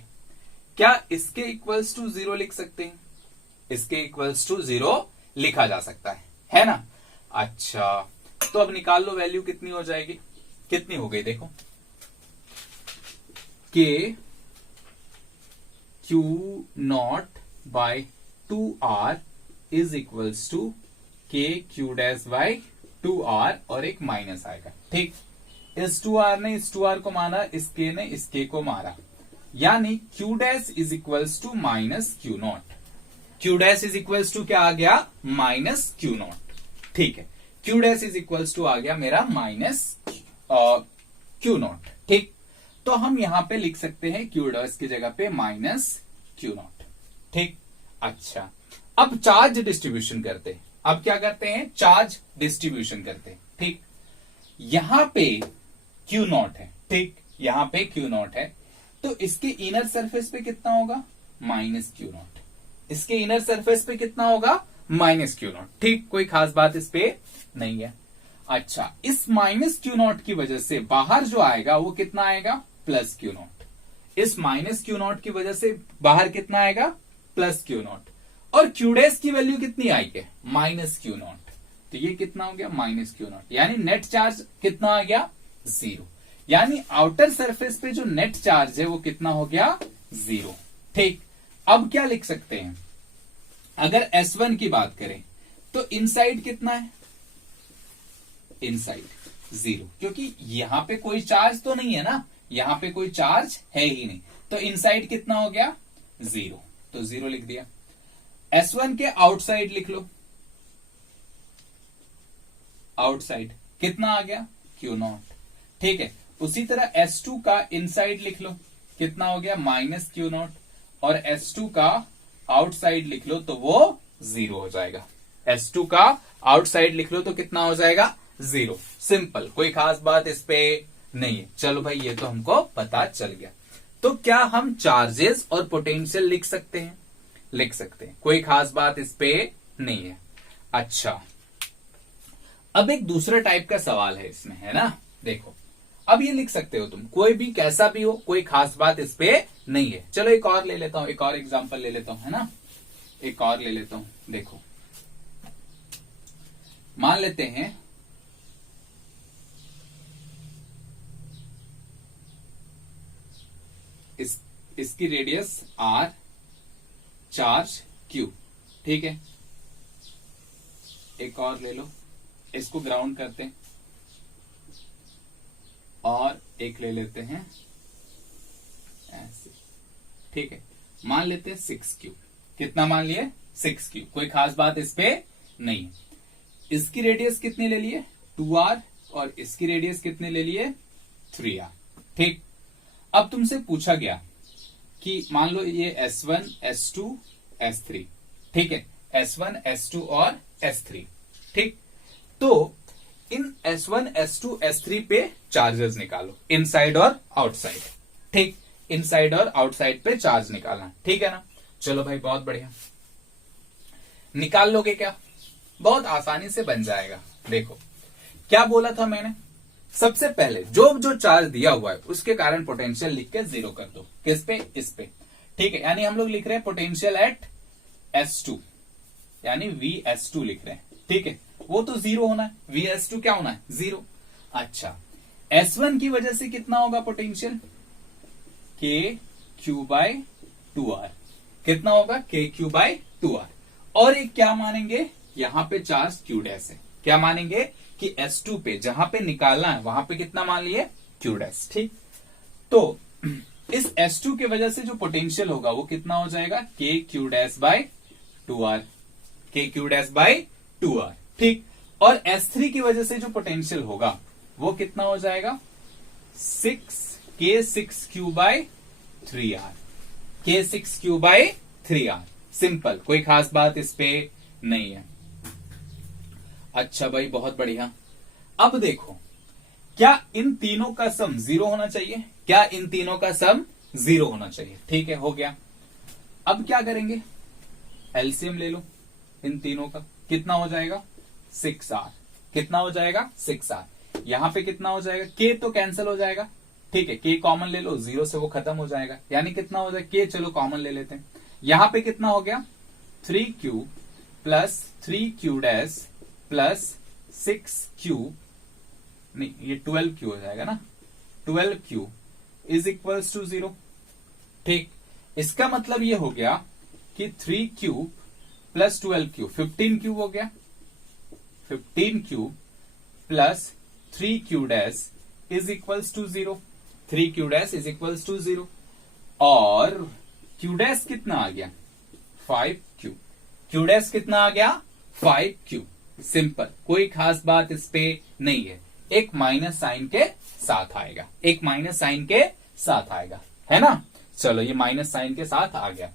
क्या इसके इक्वल्स टू 0 लिख सकते हैं? इसके इक्वल्स टू 0 लिखा जा सकता है ना। अच्छा तो अब निकाल लो, वैल्यू कितनी हो जाएगी? कितनी हो गई देखो, K Q not by 2r is equals to K Q dash by 2r, और एक माइनस आएगा, ठीक। इस 2r ने इस 2r को मारा, इस k ने इस k को मारा, यानी Q dash is equals to minus q naught. Q dash is equals to क्या आ गया? माइनस क्यू नॉट, ठीक है। Q dash is equals to आ गया मेरा माइनस क्यू नॉट, ठीक। तो हम यहां पे लिख सकते हैं क्यू डैश की जगह पे माइनस क्यू नॉट, ठीक। अच्छा अब चार्ज डिस्ट्रीब्यूशन करते हैं। अब क्या करते हैं, चार्ज डिस्ट्रीब्यूशन करते हैं। ठीक, यहां पे क्यू नॉट है, ठीक, यहां पे क्यू नॉट है, तो इसके इनर सरफेस पे कितना होगा, माइनस क्यू नॉट। इसके इनर सरफेस पे कितना होगा, माइनस क्यू नॉट। ठीक, कोई खास बात इस पे नहीं है। अच्छा, इस माइनस क्यू नॉट की वजह से बाहर जो आएगा वो कितना आएगा, प्लस क्यू नॉट। इस माइनस क्यू नॉट की वजह से बाहर कितना आएगा, प्लस क्यू नॉट। और क्यू डैश की वैल्यू कितनी आई है, माइनस क्यू नॉट। तो ये कितना हो गया, माइनस क्यू नॉट, यानी नेट चार्ज कितना आ गया, 0। यानी आउटर सरफेस पे जो नेट चार्ज है वो कितना हो गया, 0। ठीक, अब क्या लिख सकते हैं, अगर S1 की बात करें तो इनसाइड कितना है, इनसाइड 0, क्योंकि यहां पे कोई चार्ज तो नहीं है ना, यहां पे कोई चार्ज है ही नहीं, तो इनसाइड कितना हो गया, 0, तो 0 लिख दिया। S1 के आउटसाइड लिख लो, आउटसाइड कितना आ गया, क्यू नॉट। ठीक है, उसी तरह S2 का इनसाइड लिख लो, कितना हो गया, माइनस क्यू नॉट। और S2 का आउटसाइड लिख लो तो वो 0 हो जाएगा। S2 का आउटसाइड लिख लो तो कितना हो जाएगा, 0। सिंपल, कोई खास बात इस पे नहीं है। चलो भाई, ये तो हमको पता चल गया। तो क्या हम चार्जेस और पोटेंशियल लिख सकते हैं, लिख सकते हैं, कोई खास बात इस पे नहीं है। अच्छा, अब एक दूसरा टाइप का सवाल है इसमें, है ना, देखो, अब ये लिख सकते हो तुम, कोई भी कैसा भी हो, कोई खास बात इस पे नहीं है। चलो एक और ले लेता हूं, एक और एग्जांपल ले लेता हूं, है ना, एक और ले लेता हूं। देखो, मान लेते हैं इसकी रेडियस R, चार्ज Q, ठीक है। एक और ले लो, इसको ग्राउंड करते हैं, और एक ले लेते हैं ऐसे, ठीक है। मान लेते हैं 6Q, कितना मान लिए, 6Q, कोई खास बात इस पे नहीं है। इसकी रेडियस कितनी ले लिए, 2R, और इसकी रेडियस कितने ले लिए, 3R। ठीक, अब तुमसे पूछा गया कि मान लो ये S1, S2, S3, ठीक है, S1, S2 और S3, ठीक। तो इन S1, S2, S3 पे चार्जेस निकालो, इनसाइड और आउटसाइड। ठीक, इनसाइड और आउटसाइड पे चार्ज निकालना, ठीक है ना। चलो भाई, बहुत बढ़िया, निकाल लोगे क्या, बहुत आसानी से बन जाएगा। देखो, क्या बोला था मैंने, सबसे पहले जो जो चार्ज दिया हुआ है उसके कारण पोटेंशियल लिख के 0 कर दो। किस पे, इस पे, ठीक है। यानी हम लोग लिख रहे हैं पोटेंशियल एट S2, यानी VS2 लिख रहे हैं, ठीक है। वो तो 0 होना है, VS2 क्या होना है, 0। अच्छा, S1 की वजह से कितना होगा पोटेंशियल, KQ/2R, कितना होगा, KQ/2R। और एक क्या मानेंगे, यहां पे चार्ज Q डैश है, क्या मानेंगे कि S2 पे जहां पे निकालना है वहां पे कितना मान लिए, Q डैश, ठीक। तो इस S2 की वजह से जो पोटेंशियल होगा वो कितना हो जाएगा, KQ'/2R, KQ'/2R, ठीक। और S3 की वजह से जो पोटेंशियल होगा वो कितना हो जाएगा, K6Q/3R, K6Q/3R। सिंपल, कोई खास बात इस पे नहीं है। अच्छा भाई, बहुत बढ़िया। अब देखो, क्या इन तीनों का सम 0 होना चाहिए, क्या इन तीनों का सम 0 होना चाहिए, ठीक है, हो गया। अब क्या करेंगे, एलसीएम ले लो इन तीनों का, कितना हो जाएगा, 6R, कितना हो जाएगा, 6R। यहां पे कितना हो जाएगा, K तो कैंसिल हो जाएगा, ठीक है, K कॉमन ले लो, 0 से वो खत्म हो जाएगा, यानी कितना हो जाएगा, K चलो कॉमन ले लेते हैं। यहां पे कितना हो गया, 3Q plus 3Q dash plus 6Q, नहीं ये 12Q हो जाएगा ना, 12Q इज इक्वल्स टू 0, ठीक। इसका मतलब ये हो गया कि 3Q प्लस 12Q 15Q हो गया, 15Q plus 3Q dash is equals to 0, 3Q dash is equals to 0। और Q डैश कितना आ गया, 5Q, Q डैश कितना आ गया, 5Q। सिंपल, कोई खास बात इस पे नहीं है, एक माइनस साइन के साथ आएगा, एक माइनस साइन के साथ आएगा, है ना। चलो, ये माइनस साइन के साथ आ गया,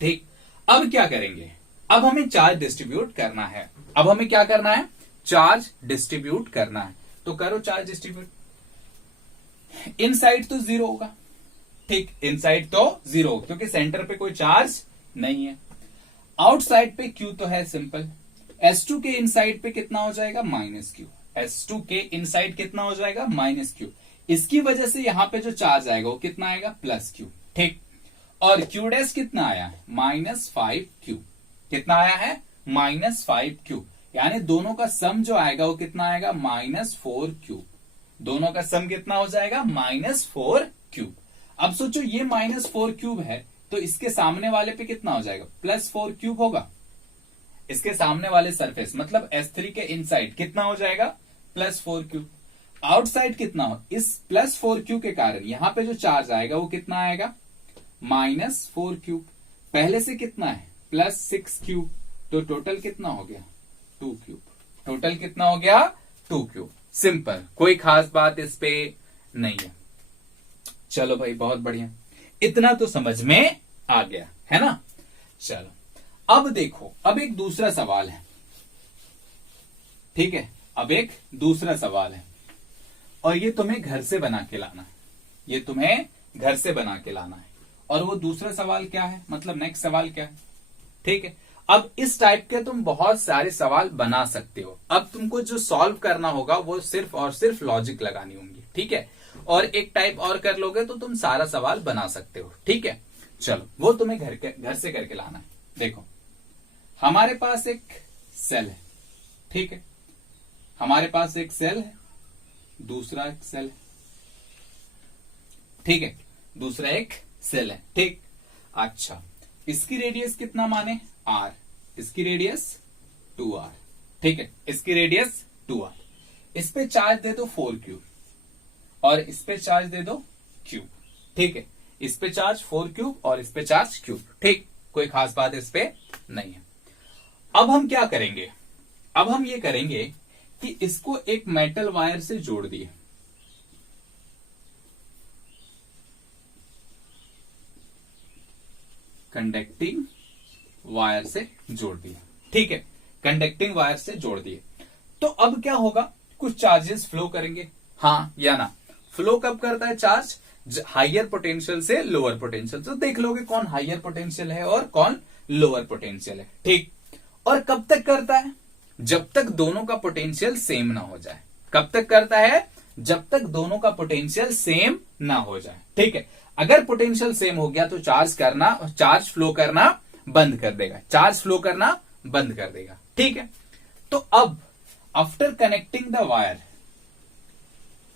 ठीक। अब क्या करेंगे, अब हमें चार्ज डिस्ट्रीब्यूट करना है। अब हमें क्या करना है? चार्ज डिस्ट्रीब्यूट करना है। तो करो चार्ज डिस्ट्रीब्यूट। इनसाइड तो 0 होगा, ठीक, इनसाइड तो 0 क्योंकि सेंटर पे कोई चार्ज नहीं है। आउटसाइड पे Q तो है सिंपल। S2 के इनसाइड पे कितना हो जाएगा? -Q। S2 के इनसाइड कितना हो जाएगा? -Q। इसकी वजह से यहां पे जो चार्ज आएगा वो कितना आएगा? +Q, ठीक। और Q डैश कितना आया है? -5Q। कितना आया है? -5Q। यानी दोनों का सम जो आएगा वो कितना आएगा? -4Q। दोनों का सम कितना हो जाएगा? -4Q। अब सोचो ये -4Q है तो इसके सामने वाले पे कितना हो जाएगा? +4Q होगा। इसके सामने वाले सरफेस मतलब S3 के इनसाइड कितना हो जाएगा? +4Q। आउटसाइड कितना हो? इस +4Q के कारण यहां पे जो चार्ज आएगा वो कितना आएगा? -4Q। पहले से कितना है? +6Q। तो टोटल कितना हो गया? 2Q। टोटल कितना हो गया? 2Q। सिंपल, कोई खास बात इस पे नहीं है। चलो भाई बहुत बढ़िया, इतना तो समझ में आ गया है ना। चलो अब देखो, अब एक दूसरा सवाल है, ठीक है। अब एक दूसरा सवाल है और ये तुम्हें घर से बना के लाना है। ये तुम्हें घर से बना के लाना है। और वो दूसरा सवाल क्या है, मतलब नेक्स्ट सवाल क्या है, ठीक है। अब इस टाइप के तुम बहुत सारे सवाल बना सकते हो। अब तुमको जो सॉल्व करना होगा वो सिर्फ और सिर्फ लॉजिक लगानी होंगी, ठीक है। और एक टाइप और कर लोगे तो तुम सारा सवाल बना सकते हो, ठीक है। चलो वो तुम्हें घर से करके लाना है। देखो हमारे पास एक सेल है, ठीक है। हमारे पास एक सेल है, दूसरा एक सेल है, ठीक है। दूसरा एक सेल है, ठीक। अच्छा, इसकी रेडियस कितना माने? R। इसकी रेडियस 2R, ठीक है। इसकी रेडियस 2R। इस पे चार्ज दे दो 4Q और इस पे चार्ज दे दो Q, ठीक है। इस पे चार्ज 4Q और इस पे चार्ज Q, ठीक। कोई खास बात इस पे नहीं है। अब हम क्या करेंगे? अब हम ये करेंगे कि इसको एक मेटल वायर से जोड़ दिए, कंडक्टिंग वायर से जोड़ दिया, ठीक है। कंडक्टिंग वायर से जोड़ दिए तो अब क्या होगा? कुछ चार्जेस फ्लो करेंगे, हाँ या ना। फ्लो कब करता है चार्ज? हाइयर पोटेंशियल से लोअर पोटेंशियल। तो देख लोगे कौन हाइयर पोटेंशियल है और कौन लोअर पोटेंशियल है, ठीक। और कब तक करता है? जब तक दोनों का पोटेंशियल सेम ना हो जाए। कब तक करता है? जब तक दोनों का पोटेंशियल सेम ना हो जाए, ठीक है। अगर पोटेंशियल सेम हो गया तो चार्ज फ्लो करना बंद कर देगा, चार्ज फ्लो करना बंद कर देगा, ठीक है। तो अब after connecting the wire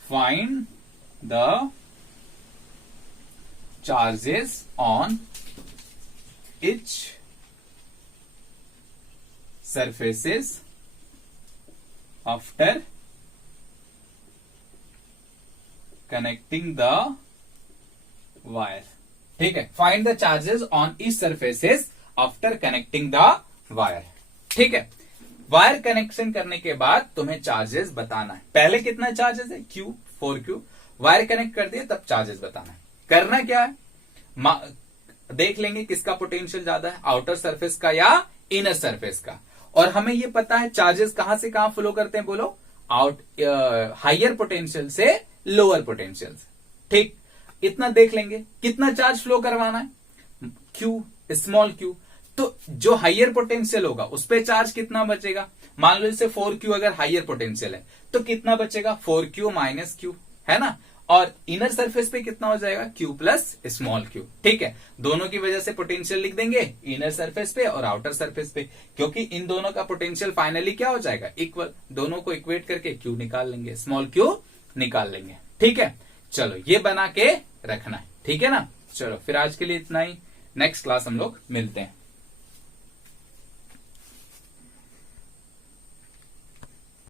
find the charges on each surfaces after connecting the wire, ठीक है। Find the charges on each surfaces after connecting the wire, ठीक है। वायर कनेक्शन करने के बाद तुम्हें चार्जेस बताना है। पहले कितना चार्जेस है? Q, 4Q। वायर कनेक्ट कर दिए तब चार्जेस बताना है। करना क्या है? देख लेंगे किसका पोटेंशियल ज्यादा है, आउटर सरफेस का या इनर सरफेस का। और हमें ये पता है चार्जेस कहां से कहां फ्लो करते हैं, बोलो हाइयर पोटेंशियल से लोअर पोटेंशियल से, ठीक। इतना देख लेंगे कितना चार्ज फ्लो करवाना है, Q, स्मॉल Q। तो जो हाइयर पोटेंशियल होगा उस पे चार्ज कितना बचेगा? मान लो जैसे 4Q अगर हाइयर पोटेंशियल है तो कितना बचेगा? 4Q माइनस Q, है ना। और इनर सरफेस पे कितना हो जाएगा? Q प्लस स्मॉल Q, ठीक है। दोनों की वजह से पोटेंशियल लिख देंगे इनर सरफेस पे और आउटर सरफेस पे, क्योंकि इन दोनों का पोटेंशियल फाइनली क्या हो जाएगा? इक्वल। दोनों को इक्वेट करके Q निकाल लेंगे, स्मॉल Q निकाल लेंगे, ठीक है। चलो ये बना के रखना है, ठीक है ना। चलो फिर आज के लिए इतना ही, नेक्स्ट क्लास हम लोग मिलते हैं।